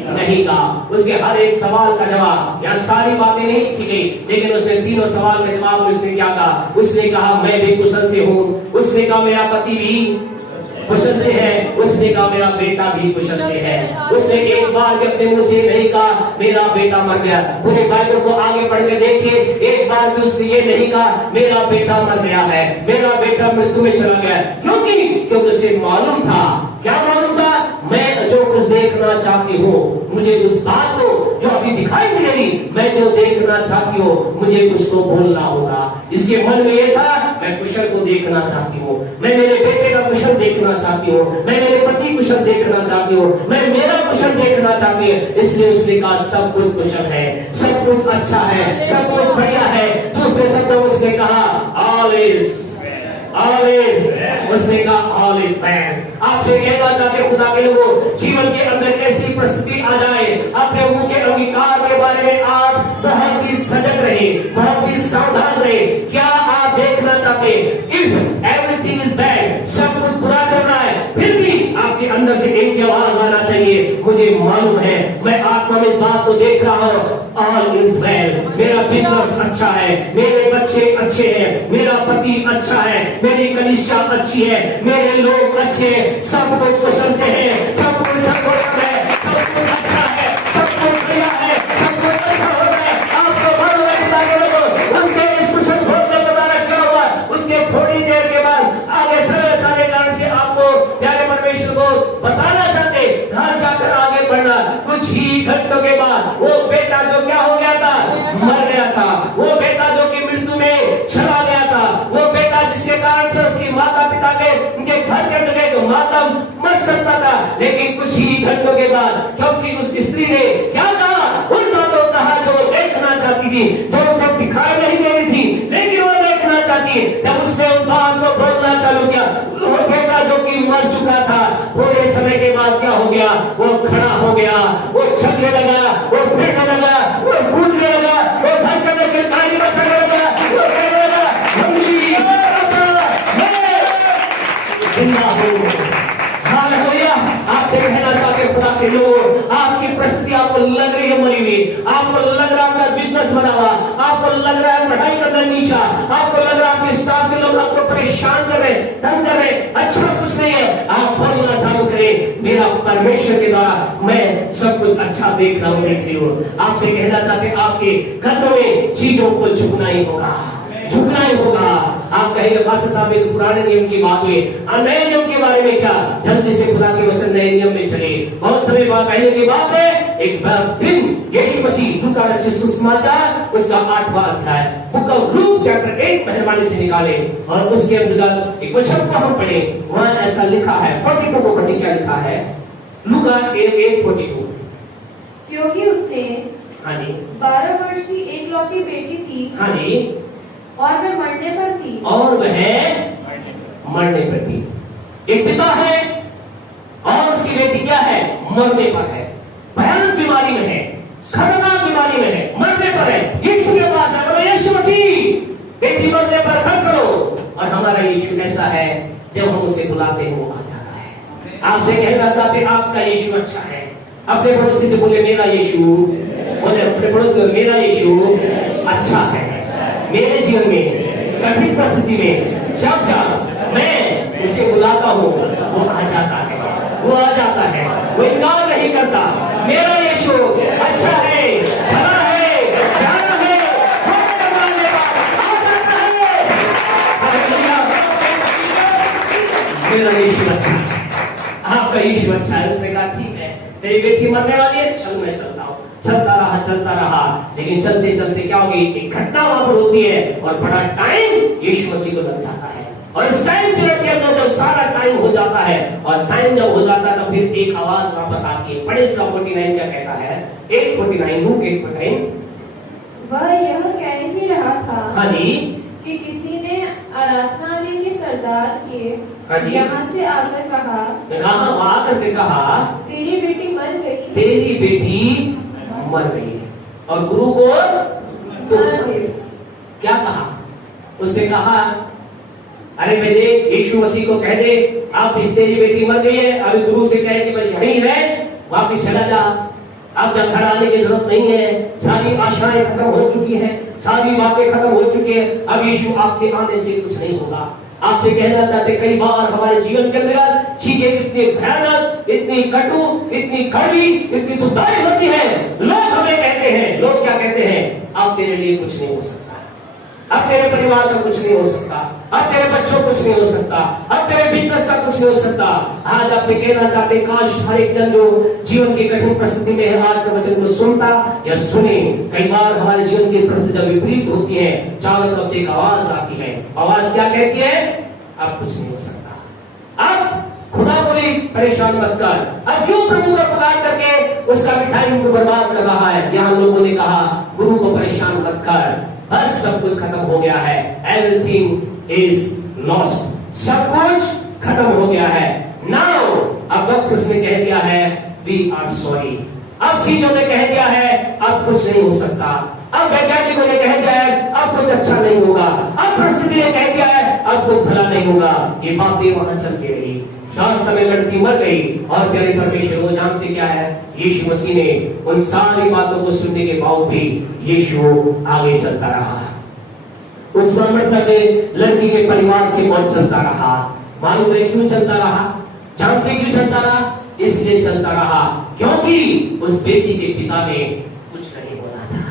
नहीं कहा। उसके हर एक सवाल का जवाब, या सारी बातें नहीं की गई, लेकिन उसने तीनों सवाल का जवाब उसने क्या कहा? उसने कहा मैं भी कुशल से हूँ। उसने कहा मेरा पति भी कुशल से है। उसने कहा मेरा बेटा भी कुशल से है। उसने एक बार भी अपने मुंह से नहीं कहा मेरा बेटा मर गया। पूरे बाइबल को आगे पढ़ के देखिए, एक बार भी उसने ये नहीं कहा मेरा बेटा मर गया है, मेरा बेटा मृत्यु में चला गया। क्योंकि उसे मालूम था। क्या मालूम था? मैं जो कुछ देखना चाहती हूँ, मुझे उस बात को जो अभी दिखाई नहीं रही, मैं जो देखना चाहती हूँ मुझे उसको बोलना होगा। इसके मन में ये था मैं कुशल को देखना चाहती हूँ, मैं मेरे बेटे का कुशल देखना चाहती हूँ, मैं मेरे पति कुशल देखना चाहती हूँ, मैं मेरा कुशल देखना चाहती हूँ। इसलिए उसने कहा सब कुछ कुशल है, सब कुछ अच्छा है, सब कुछ बढ़िया है। दूसरे शब्दों में उसने कहा ऑल इज उसने कहा ऑल इज वेल। आपसे कहना चाहते खुदा के लोगों, जीवन के अंदर कैसी परिस्थिति आ जाए, अपने मुंह के अंगीकार के बारे में आप बहुत ही सजग रहे, बहुत ही सावधान रहे। क्या आप देखना चाहते इफ एवरीथिंग इज बैड, सब कुछ बुरा चल रहा है, फिर भी आपके अंदर से एक आवाज आना चाहिए मुझे मालूम है, मैं आत्मा में इस बात को देख रहा हूँ ऑल इज वेल। मेरा बिजनेस अच्छा है, मेरे बच्चे अच्छे हैं, मेरा पति अच्छा है, मेरी कलीसिया अच्छी है, मेरे लोग अच्छे हैं, सब कुछ कुशल से है, सब कुछ सकुशल है, सब कुछ अच्छा है, सब कुछ बढ़िया है, सब कुछ अच्छा हो रहा है। आपको मालूम है उससे इस कुशल भोग के द्वारा क्या हुआ? उसके थोड़ी देर के बाद आगे सरल चलने कारण से आपको प्यारे परमेश्वर को बताना चाहते घर जाकर आगे बढ़ना। कुछ ही घंटों के बाद वो बेटा जो क्या हो गया था? मर गया था। वो बेटा जो कि मृत्यु में चला गया था, वो बेटा जिसके कारण से उसकी माता पिता के उनके घर के अंदर तो माता मर सकता था। लेकिन कुछ ही घंटों के बाद, क्योंकि उस स्त्री ने क्या कहा? उन बातों कहा जो देखना चाहती थी, जो सब दिखाई नहीं दे रही थी, लेकिन वो देखना चाहती है। जब उसने उन बात को बोलना चालू किया, वो बेटा जो कि मर चुका था, थोड़े समय के बाद क्या हो गया? वो खड़ा हो गया, वो चलने लगा, वो बैठने लगा, वो कूदने लगा, वो घर के अंदर पानी में चढ़ने लगा, वो कहने लगा मम्मी मैं जिंदा हूँ। हालेलुया। आपसे कहना चाहते खुदा के लोग, आपकी परिस्थिति आपको लग रही है मरी हुई, आपको लग रहा है बिजनेस बना हुआ, आपको लग रहा है पढ़ाई करना नीचा, आपको लग रहा है आपके स्टाफ के लोग आपको परेशान कर रहे, तंग कर रहे, अच्छा कुछ नहीं है। आप बोलना चालू करें मेरा परमेश्वर के द्वारा मैं सब कुछ अच्छा देख रहा हूँ, देख रही हूँ। आपसे कहना चाहते आपके कदमों में चीजों को झुकना ही होगा, झुकना ही होगा। आप कहेंगे पास्टर साहब ये पुराने नियम की बात हुई, नए नियम के बारे में क्या? जल्दी से खुदा के वचन नए नियम में चले। बहुत समय बाद पहले की बात है, एक दिन यीशु मसीह लूका का सुसमाचार उसका 8वां अध्याय बुक ऑफ लूक चैप्टर 8 मेहरबानी से निकाले और उसके अंदर एक वचन को हम पढ़े। वहां ऐसा लिखा है, 42 को पढ़े, क्या लिखा है? लूका 8:42। क्योंकि उसने 12 वर्ष की एकलौती बेटी थी और वह मरने पर थी। एक पिता है और उसकी बेटी क्या मरने पर है, भयानक बीमारी में है, खतरनाक बीमारी में है, मरने पर है, यीशु के पास है, बोले यीशु मसीह बेटी मरने पर खर्च करो। और हमारा यीशु ऐसा है, जब हम उसे बुलाते हैं वो आ जाता है। आपसे कहना चाहते आपका यीशु अच्छा है। अपने पड़ोसी से बोले मेरा यीशु, बोले अपने पड़ोसी से मेरा यीशु अच्छा है। मेरे जीवन में कठिन परिस्थिति में जब मैं उसे बुलाता हूँ वो आ जाता है, वो आ जाता है, वो इनकार नहीं करता। मेरा यीशु अच्छा है, भला है, प्यारा है, मेरा यीशु अच्छा है, आपका यीशु अच्छा है। उसने कहा ठीक है, तेरी बेटी मरने वाली है, चल मैं चलता हूँ। चलता रहा, लेकिन चलते चलते क्या होगी, एक घटना वहां पर होती है और बड़ा टाइम यीशु मसीह को लग जाता है। और इस टाइम पीरियड के अंदर जब सारा टाइम हो जाता है, और टाइम जब हो जाता है तो फिर एक आवाज वहां पर आती है। पढ़े 49 क्या कहता है, 8:49, लूक 8:49। वह यह कह ही रहा था हाँ जी, कि किसी ने आराधनालय के सरदार के यहाँ से आकर कहा, वहां करके कहा तेरी बेटी मर गई, तेरी बेटी मर गई है। और गुरु को तो क्या कहा, उसने कहा अरे मेरे यीशु मसीह को कह दे आप तेरी बेटी मर गई है। अभी गुरु से कहे कि भाई यही है, वापिस चला जा, अब जब घर आने की जरूरत नहीं है, सारी आशाएं खत्म हो चुकी हैं, सारी बातें खत्म हो चुकी है, अब यीशु आपके आने से कुछ नहीं होगा। आपसे कहना चाहते कई बार हमारे जीवन के अंदर चीजें इतनी भयानक, इतनी कटु, इतनी कड़वी, इतनी दुखदायी होती है। लोग हमें कहते हैं, लोग क्या कहते हैं, अब तेरे लिए कुछ नहीं हो सकता, अब तेरे परिवार का कुछ नहीं हो सकता, अब तेरे बच्चों कुछ नहीं हो सकता, अब तेरे बिजनेस का कुछ नहीं हो सकता। आज आपसे कहना चाहते काश हर एक जन जो जीवन की कठिन परिस्थिति में है आज का वचन को सुनता या सुने। कई बार हमारे जीवन की परिस्थिति जब विपरीत होती है, चारों तरफ से एक आवाज आती है। आवाज क्या कहती है, अब कुछ नहीं हो सकता, अब खुदा को भी परेशान मत कर, अब क्यों प्रभु का पुकार करके उसका भी टाइम को बर्बाद कर रहा है। यहाँ लोगों ने कहा गुरु को परेशान मत कर, बस सब कुछ खत्म हो गया है, एवरीथिंग इज लॉस्ट, सब कुछ खत्म हो गया है। नाउ अब डॉक्टर्स ने कह दिया है वी आर सॉरी, अब चीजों ने कह दिया है अब कुछ नहीं हो सकता, अब वैज्ञानिकों ने कह दिया है अब कुछ अच्छा नहीं होगा, अब परिस्थिति ने कह दिया है अब कुछ भला नहीं होगा। ये बातें वहां चलती रही, शास्त्र में लड़की मर गई और प्यारे परमेश्वर वो जानते क्या है, यीशु मसीह ने उन सारी बातों को सुनने के बाद भी यीशु आगे चलता रहा। उस मृतक लड़की के परिवार के मौत चलता रहा। मालूम है क्यों चलता रहा, जानते क्यों चलता रहा, इसलिए चलता रहा क्योंकि उस बेटी के पिता ने कुछ नहीं बोला था,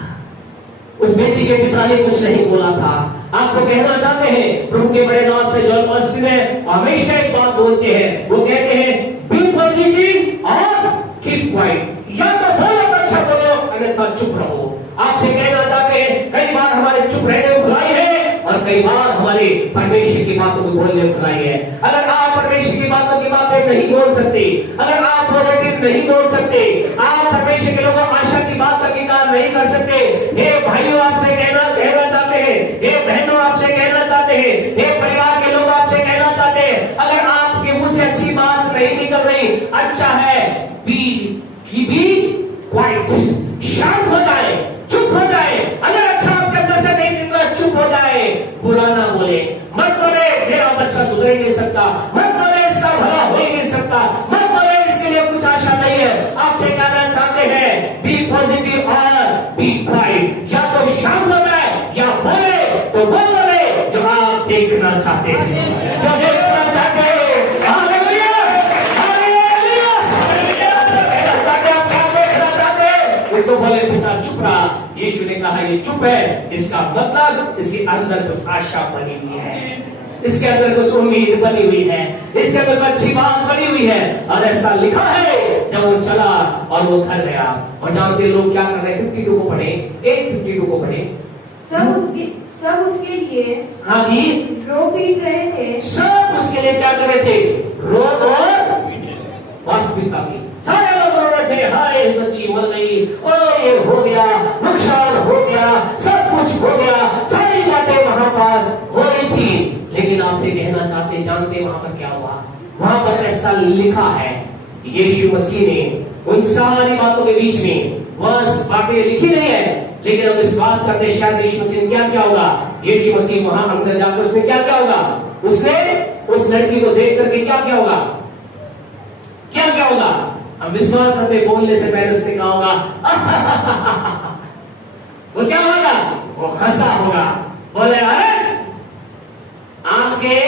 उस बेटी के पिता ने कुछ नहीं बोला था। आपको कहना चाहते हैं प्रभु के बड़े नाम से जॉन मसीह में हमेशा एक बात बोलते हैं, वो कहते हैं बी पॉजिटिव और कीप क्वाइट, या तो बोलो अच्छा बोलो अन्यथा चुप रहो। आपसे कहना चाहते हैं कई बार हमारे चुप रहने को भलाई है और कई बार हमारे परमेश्वर की बातों को बोलने को भलाई है। अगर आप परमेश्वर की बातों की बातें नहीं बोल सकते, अगर आप पॉजिटिव नहीं बोल सकते, आप परमेश्वर के लोगों आशा की बात का इंकार नहीं कर सकते। हे भाइयों आपसे कहना चाहते हैं, हे बहनों आपसे कहना चाहते हैं, हे परिवार के लोग आपसे कहना चाहते हैं, अगर आपके मुंह से अच्छी बात नहीं निकल रही, अच्छा है बी क्वाइट, शांत हो जाए, चुप हो जाए। अगर अच्छा आपके अंदर से नहीं निकला, चुप हो जाए, बुरा ना बोले, मत बोले मेरा बच्चा सुधर ही नहीं सकता, मत बोले इसका भला हो ही नहीं सकता, मत बोले इसके लिए कुछ आशा नहीं है। आपसे कहना चाहते हैं बी पॉजिटिव और बी क्वाइट, या तो शांत हो जाए या बोले तो वो बोले जो आप देखना चाहते हैं, जो देखना चाहते हैं। उसको बोले पिता चुप रहा। यीशु ने कहा ये चुप है, इसका मतलब इसके अंदर कुछ आशा बनी हुई है, इसके अंदर कुछ उम्मीद बनी हुई है, इसके अंदर कुछ अच्छी बात बनी हुई है। और ऐसा लिखा है जब वो चला और वो घर गया। और जानते लोग क्या कर रहे हैं, 52 को पढ़े, 8:52 को पढ़े, सब उसके लिए हाँ जी रो पीट रहे थे, सब उसके लिए क्या कर रहे थे, रो और वास्तविकता की। सारे लोग रो रहे थे, हाय बच्ची मर गई, ओ ये हो गया, नुकसान हो गया, सब कुछ हो गया, सारी बातें वहां पर हो रही थी। लेकिन आपसे कहना चाहते जानते वहां पर क्या हुआ, वहां पर ऐसा लिखा है यीशु मसीह ने उन सारी बातों के बीच में वह बातें लिखी नहीं है, लेकिन हम विश्वास करते हैं शायद यीशु मसीह ने क्या होगा, यीशु मसीह वहां अंदर जाकर उसने क्या होगा, उसने उस लड़की को देख करके क्या होगा, क्या होगा। हम विश्वास करते बोलने से पहले उसने कहा होगा वो क्या होगा, वो हंसा होगा, बोले अरे आंखें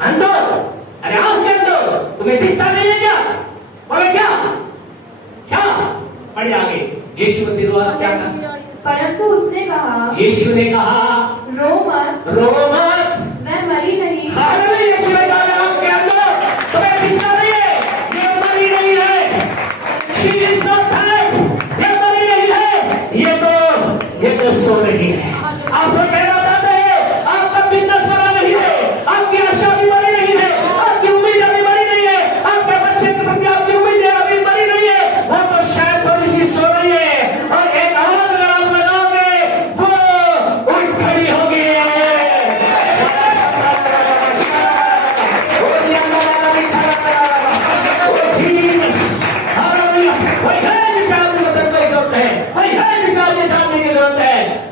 अंधो, अरे आंख के अंधो, तुम्हें दिखता नहीं है क्या, बोले क्या पढ़े आगे। यीशु मसीह द्वारा क्या कहा, परंतु उसने कहा, यीशु ने कहा रो मत, मैं मरी नहीं। यीशु ने कहा आंख के अंधो, तुम्हें दिखता नहीं है, ये मरी नहीं है, she is not dead, ये मरी नहीं है, ये तो सो रही है। आप सब कहना चाहते हैं आपका बिजनेस मरा नहीं है, आपकी आशा भी मरी नहीं है, आपकी उम्मीद अभी मरी नहीं है, आपके बच्चे के प्रति आपकी उम्मीद अभी मरी नहीं है, वो तो शायद थोड़ी सी सो रही है, और एक आवाज अगर आप लगाओगे वो उठ खड़ी होगी।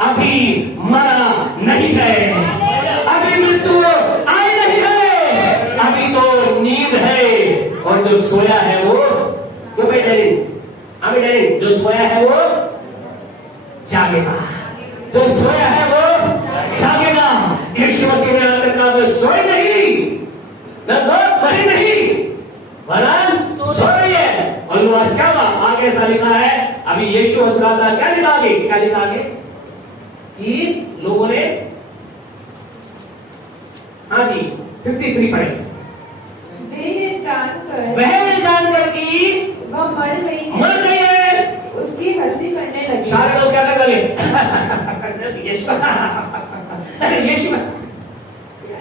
अभी मरा नहीं है, अभी मृत्यु आई नहीं है, अभी तो नींद है, और जो सोया है वो जो सोया है वो जागेगा, जो सोया है वो जागेगा। यीशु मसीह ने आकर कहा वो सोए नहीं, मरी नहीं, वरन सो रही है। और आज क्या हुआ, आगे ऐसा लिखा है, अभी यीशु हजरात क्या लिखा आगे कि लोगों ने, हाँ जी 53 पढ़े, वे ये जानकर कि वह मर गई है, उसकी हंसी करने लगे। सारे लोग क्या करने लगे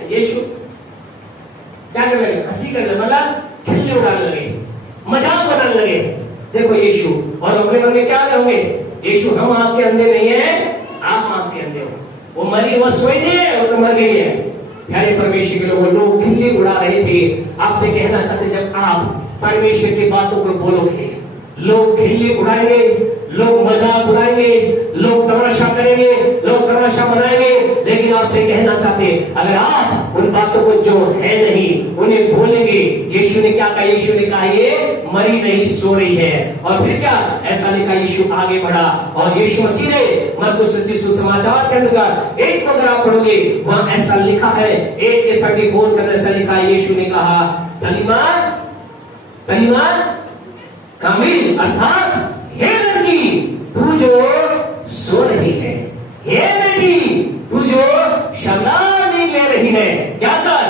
यीशु क्या करने लगे, हंसी करने, मतलब खिल्ली उड़ाने लगे, मजाक बनाने लगे। देखो यीशु, और अपने मन में क्या करोगे, यीशु हम आपके अंधे नहीं है, आप आपके अंधे हो, वो मरी, वो सोई नहीं है, वो तो मर गई है। प्यारे परमेश्वर के लोग खिल्ली उड़ा रहे थे। आपसे कहना चाहते जब आप परमेश्वर की बातों को बोलोगे, लोग खिल्ली उड़ाएंगे, लोग मजाक उड़ाएंगे, लोग तमाशा करेंगे, लोग तमाशा बनाएंगे, लेकिन आपसे कहना चाहते अगर आप उन बातों को जो है नहीं उन्हें बोलेंगे, यीशु ने क्या कहा, यीशु ने कहा ये मरी नहीं सो रही है। और फिर क्या ऐसा लिखा, यीशु आगे बढ़ा और यीशु मसीह ने मरकुस सुसमाचार के अंदर एक को अगर आप पढ़ोगे वहां ऐसा लिखा है, 1:34 के अंदर ऐसा लिखा है, यीशु ने कहा कलीमा कामिल, अर्थात हे लड़की तू जो सो रही है, हे बेटी तू जो शमदानी ले रही है, क्या कर,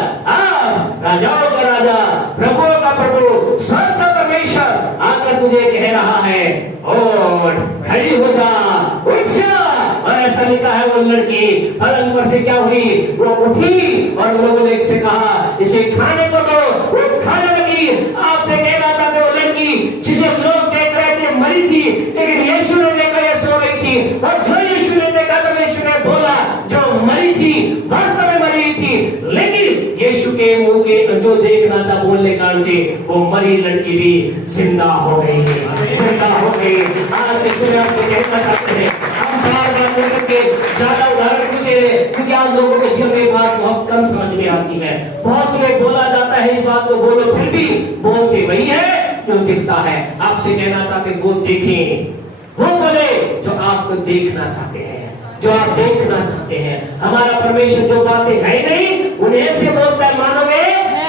राजाओं का राजा प्रभुओं का प्रभु स्वर्ग का परमेश्वर आकर तुझे कह रहा है और खड़ी हो जा, उठ जा। और ऐसा लिखा है वो लड़की पलंग पर से क्या हुई, वो उठी और लोगों ने इससे कहा इसे खाने को दो, वो खाने लगी। आपसे कहना चाहते वो लड़की जिसे लोग देख रहे थे मरी थी, लेकिन यीशु ने देखा ये सो रही थी, और जो यीशु ने देखा तो यीशु ने बोला जो मरी थी वास्तव में मरी थी, लेकिन यीशु के मुंह के जो देखना था बोलने कारण से वो मरी लड़की भी जिंदा हो गई, जिंदा हो गई। आज इसमें आपको कहना चाहते हैं हम बार-बार करके ज्यादा उदाहरण क्यों दे रहे, क्योंकि आप लोगों के जीवन में बात बहुत कम समझ में आती है। बहुत में बोला जाता है इस बात को बोलो, फिर भी बोलते वही है जो दिखता है। आपसे कहना चाहते वो देखें, वो बोले जो आपको देखना चाहते हैं, जो आप देखना चाहते हैं। हमारा परमेश्वर जो बातें है नहीं उन्हें ऐसे बोलता है मानोगे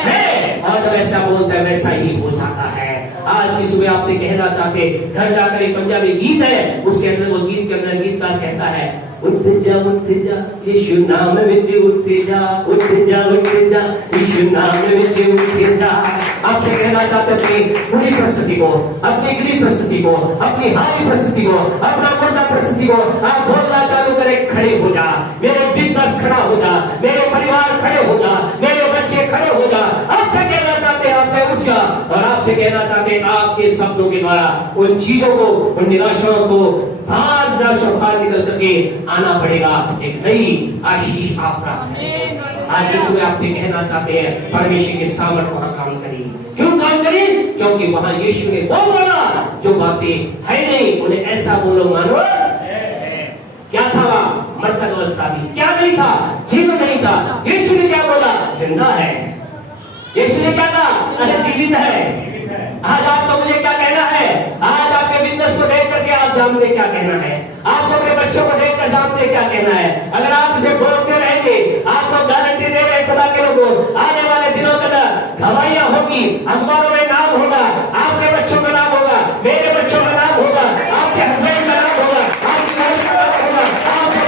है, और जब ऐसा बोलता है वैसा ही हो जाता है। आज की सुबह आपसे कहना चाहते घर जाकर एक पंजाबी गीत है, उसके अंदर वो गीत के अंदर गीतकार कहता है उठ जा यीशु नाम विच उठ जा यीशु नाम विच उठ जा। आपसे कहना चाहते अपनी बुरी परिस्थिति को, अपनी गरीब परिस्थिति को, अपनी हारी परिस्थिति को, अपना मुर्दा परिस्थिति को आप बोलना चालू करें, खड़े हो जा, मेरे बिजनेस खड़ा हो जा, मेरे परिवार खड़े हो जा, मेरे बच्चे खड़े हो जा। आपसे कहना चाहते हैं आप में उसका, और आपसे कहना चाहते हैं आपके शब्दों के द्वारा उन चीजों को, उन निराशाओं को बार अंदर से बाहर निकल करके आना पड़ेगा। एक नई आशीष आप प्राप्त करेंगे। आज यीशु आपसे कहना चाहते हैं, परमेश्वर के सामर्थ वहां काम करिए। क्यों काम करिए? क्योंकि वहां यीशु ने वो बोला जो बातें है नहीं उन्हें ऐसा बोलो मानो क्या था, मृतक अवस्था थी, क्या नहीं था, जीवन नहीं था। यीशु ने क्या बोला? जिंदा है। यीशु ने क्या कहा? अरे जीवित है। आज आपको मुझे क्या कहना है? आज आपके बिजनेस को देख करके आप जानते क्या कहना है, आपको अपने बच्चों को देखकर जानते क्या कहना है। अगर आप इसे बोलते रहेंगे, आपको गारंटी दे रहे खुदा के लोगों, आने वाले दिनों के अंदर दवाइयां होगी, अखबारों में नाम होगा, आपके बच्चों का नाम होगा, मेरे बच्चों का नाम होगा, आपके हस्बैंड का नाम होगा, आपकी वाइफ का नाम होगा, आपके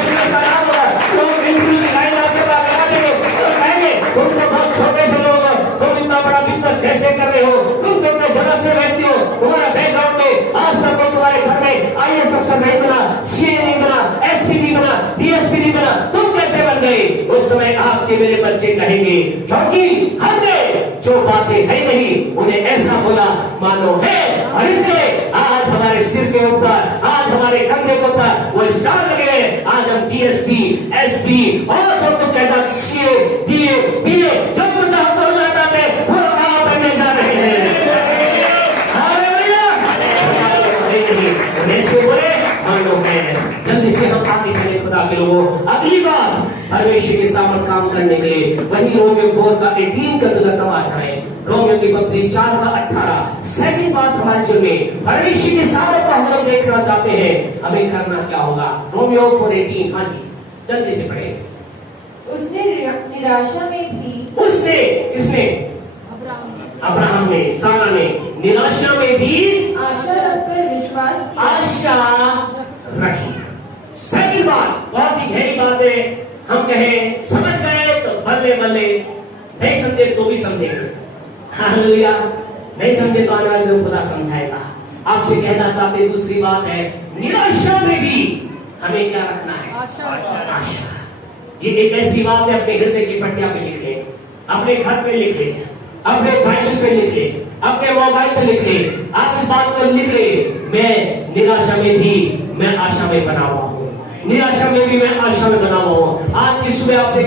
बिजनेस का नाम होगा। लोग इंटरव्यू की लाइन आपके पास लगा देंगे, तो कहेंगे तुम तो बहुत छोटे से लोग हो, तुम इतना बड़ा बिजनेस कैसे कर रहे हो, तुम तो अपने जगह से रहती हो, तुम्हारा बैकग्राउंड में आज तक तुम्हारे घर में आईएएस अफसर नहीं बना, सीए नहीं बना, एसपी नहीं बना, डीएसपी नहीं बना, तुम कैसे बन गए? उस समय आपके मेरे बच्चे कहेंगे क्योंकि हमने जो बातें है नहीं उन्हें ऐसा बोला मानो है। और इसलिए आज हमारे सिर के ऊपर, आज हमारे कंधे के ऊपर वो स्टार लगे हैं। आज हम डीएसपी, एसपी और जो कुछ कहता सीए, डीए, पीए जो कुछ हम बोलना चाहते हैं वो आप बनने जा रहे हैं। ऐसे बोले मानो है। जल्दी से हम आगे चले खुदा के लोगों। अगली बार परमेश्वर के सामने काम करने के लिए वही रोमियो 4 का 18 का तक आ जाए। रोमियो की पत्री 4 का 18। सेकंड बात हमारे जो में परमेश्वर के सामने का हम लोग देखना चाहते हैं, हमें करना क्या होगा? रोमियो 4:18। हाँ जी, जल्दी से पढ़े। उसने निराशा में भी, उससे किसने? अब्राहम ने, सारा ने निराशा में भी आशा रखकर विश्वास किया। आशा रखी। सेकंड बात बहुत ही गहरी बात है। हम कहें समझ गए तो बल्ले बल्ले, नहीं समझे तो भी समझेंगे। हालेलुया। नहीं समझे तो आने वाले दिन खुदा समझाएगा। आपसे कहना चाहते दूसरी बात है, निराशा में भी हमें क्या रखना है? आशा। ये एक ऐसी बात है, अपने हृदय की पट्टिया पे लिखे, अपने घर पे लिखे, अपने बाइबल पे लिखे, अपने मोबाइल पे लिखे, आपकी बात पर लिखे, मैं निराशा में भी मैं आशा में बना हुआ हूँ, निराशा में भी मैं आशा में बना हुआ हूँ। आज की सुबह आपसे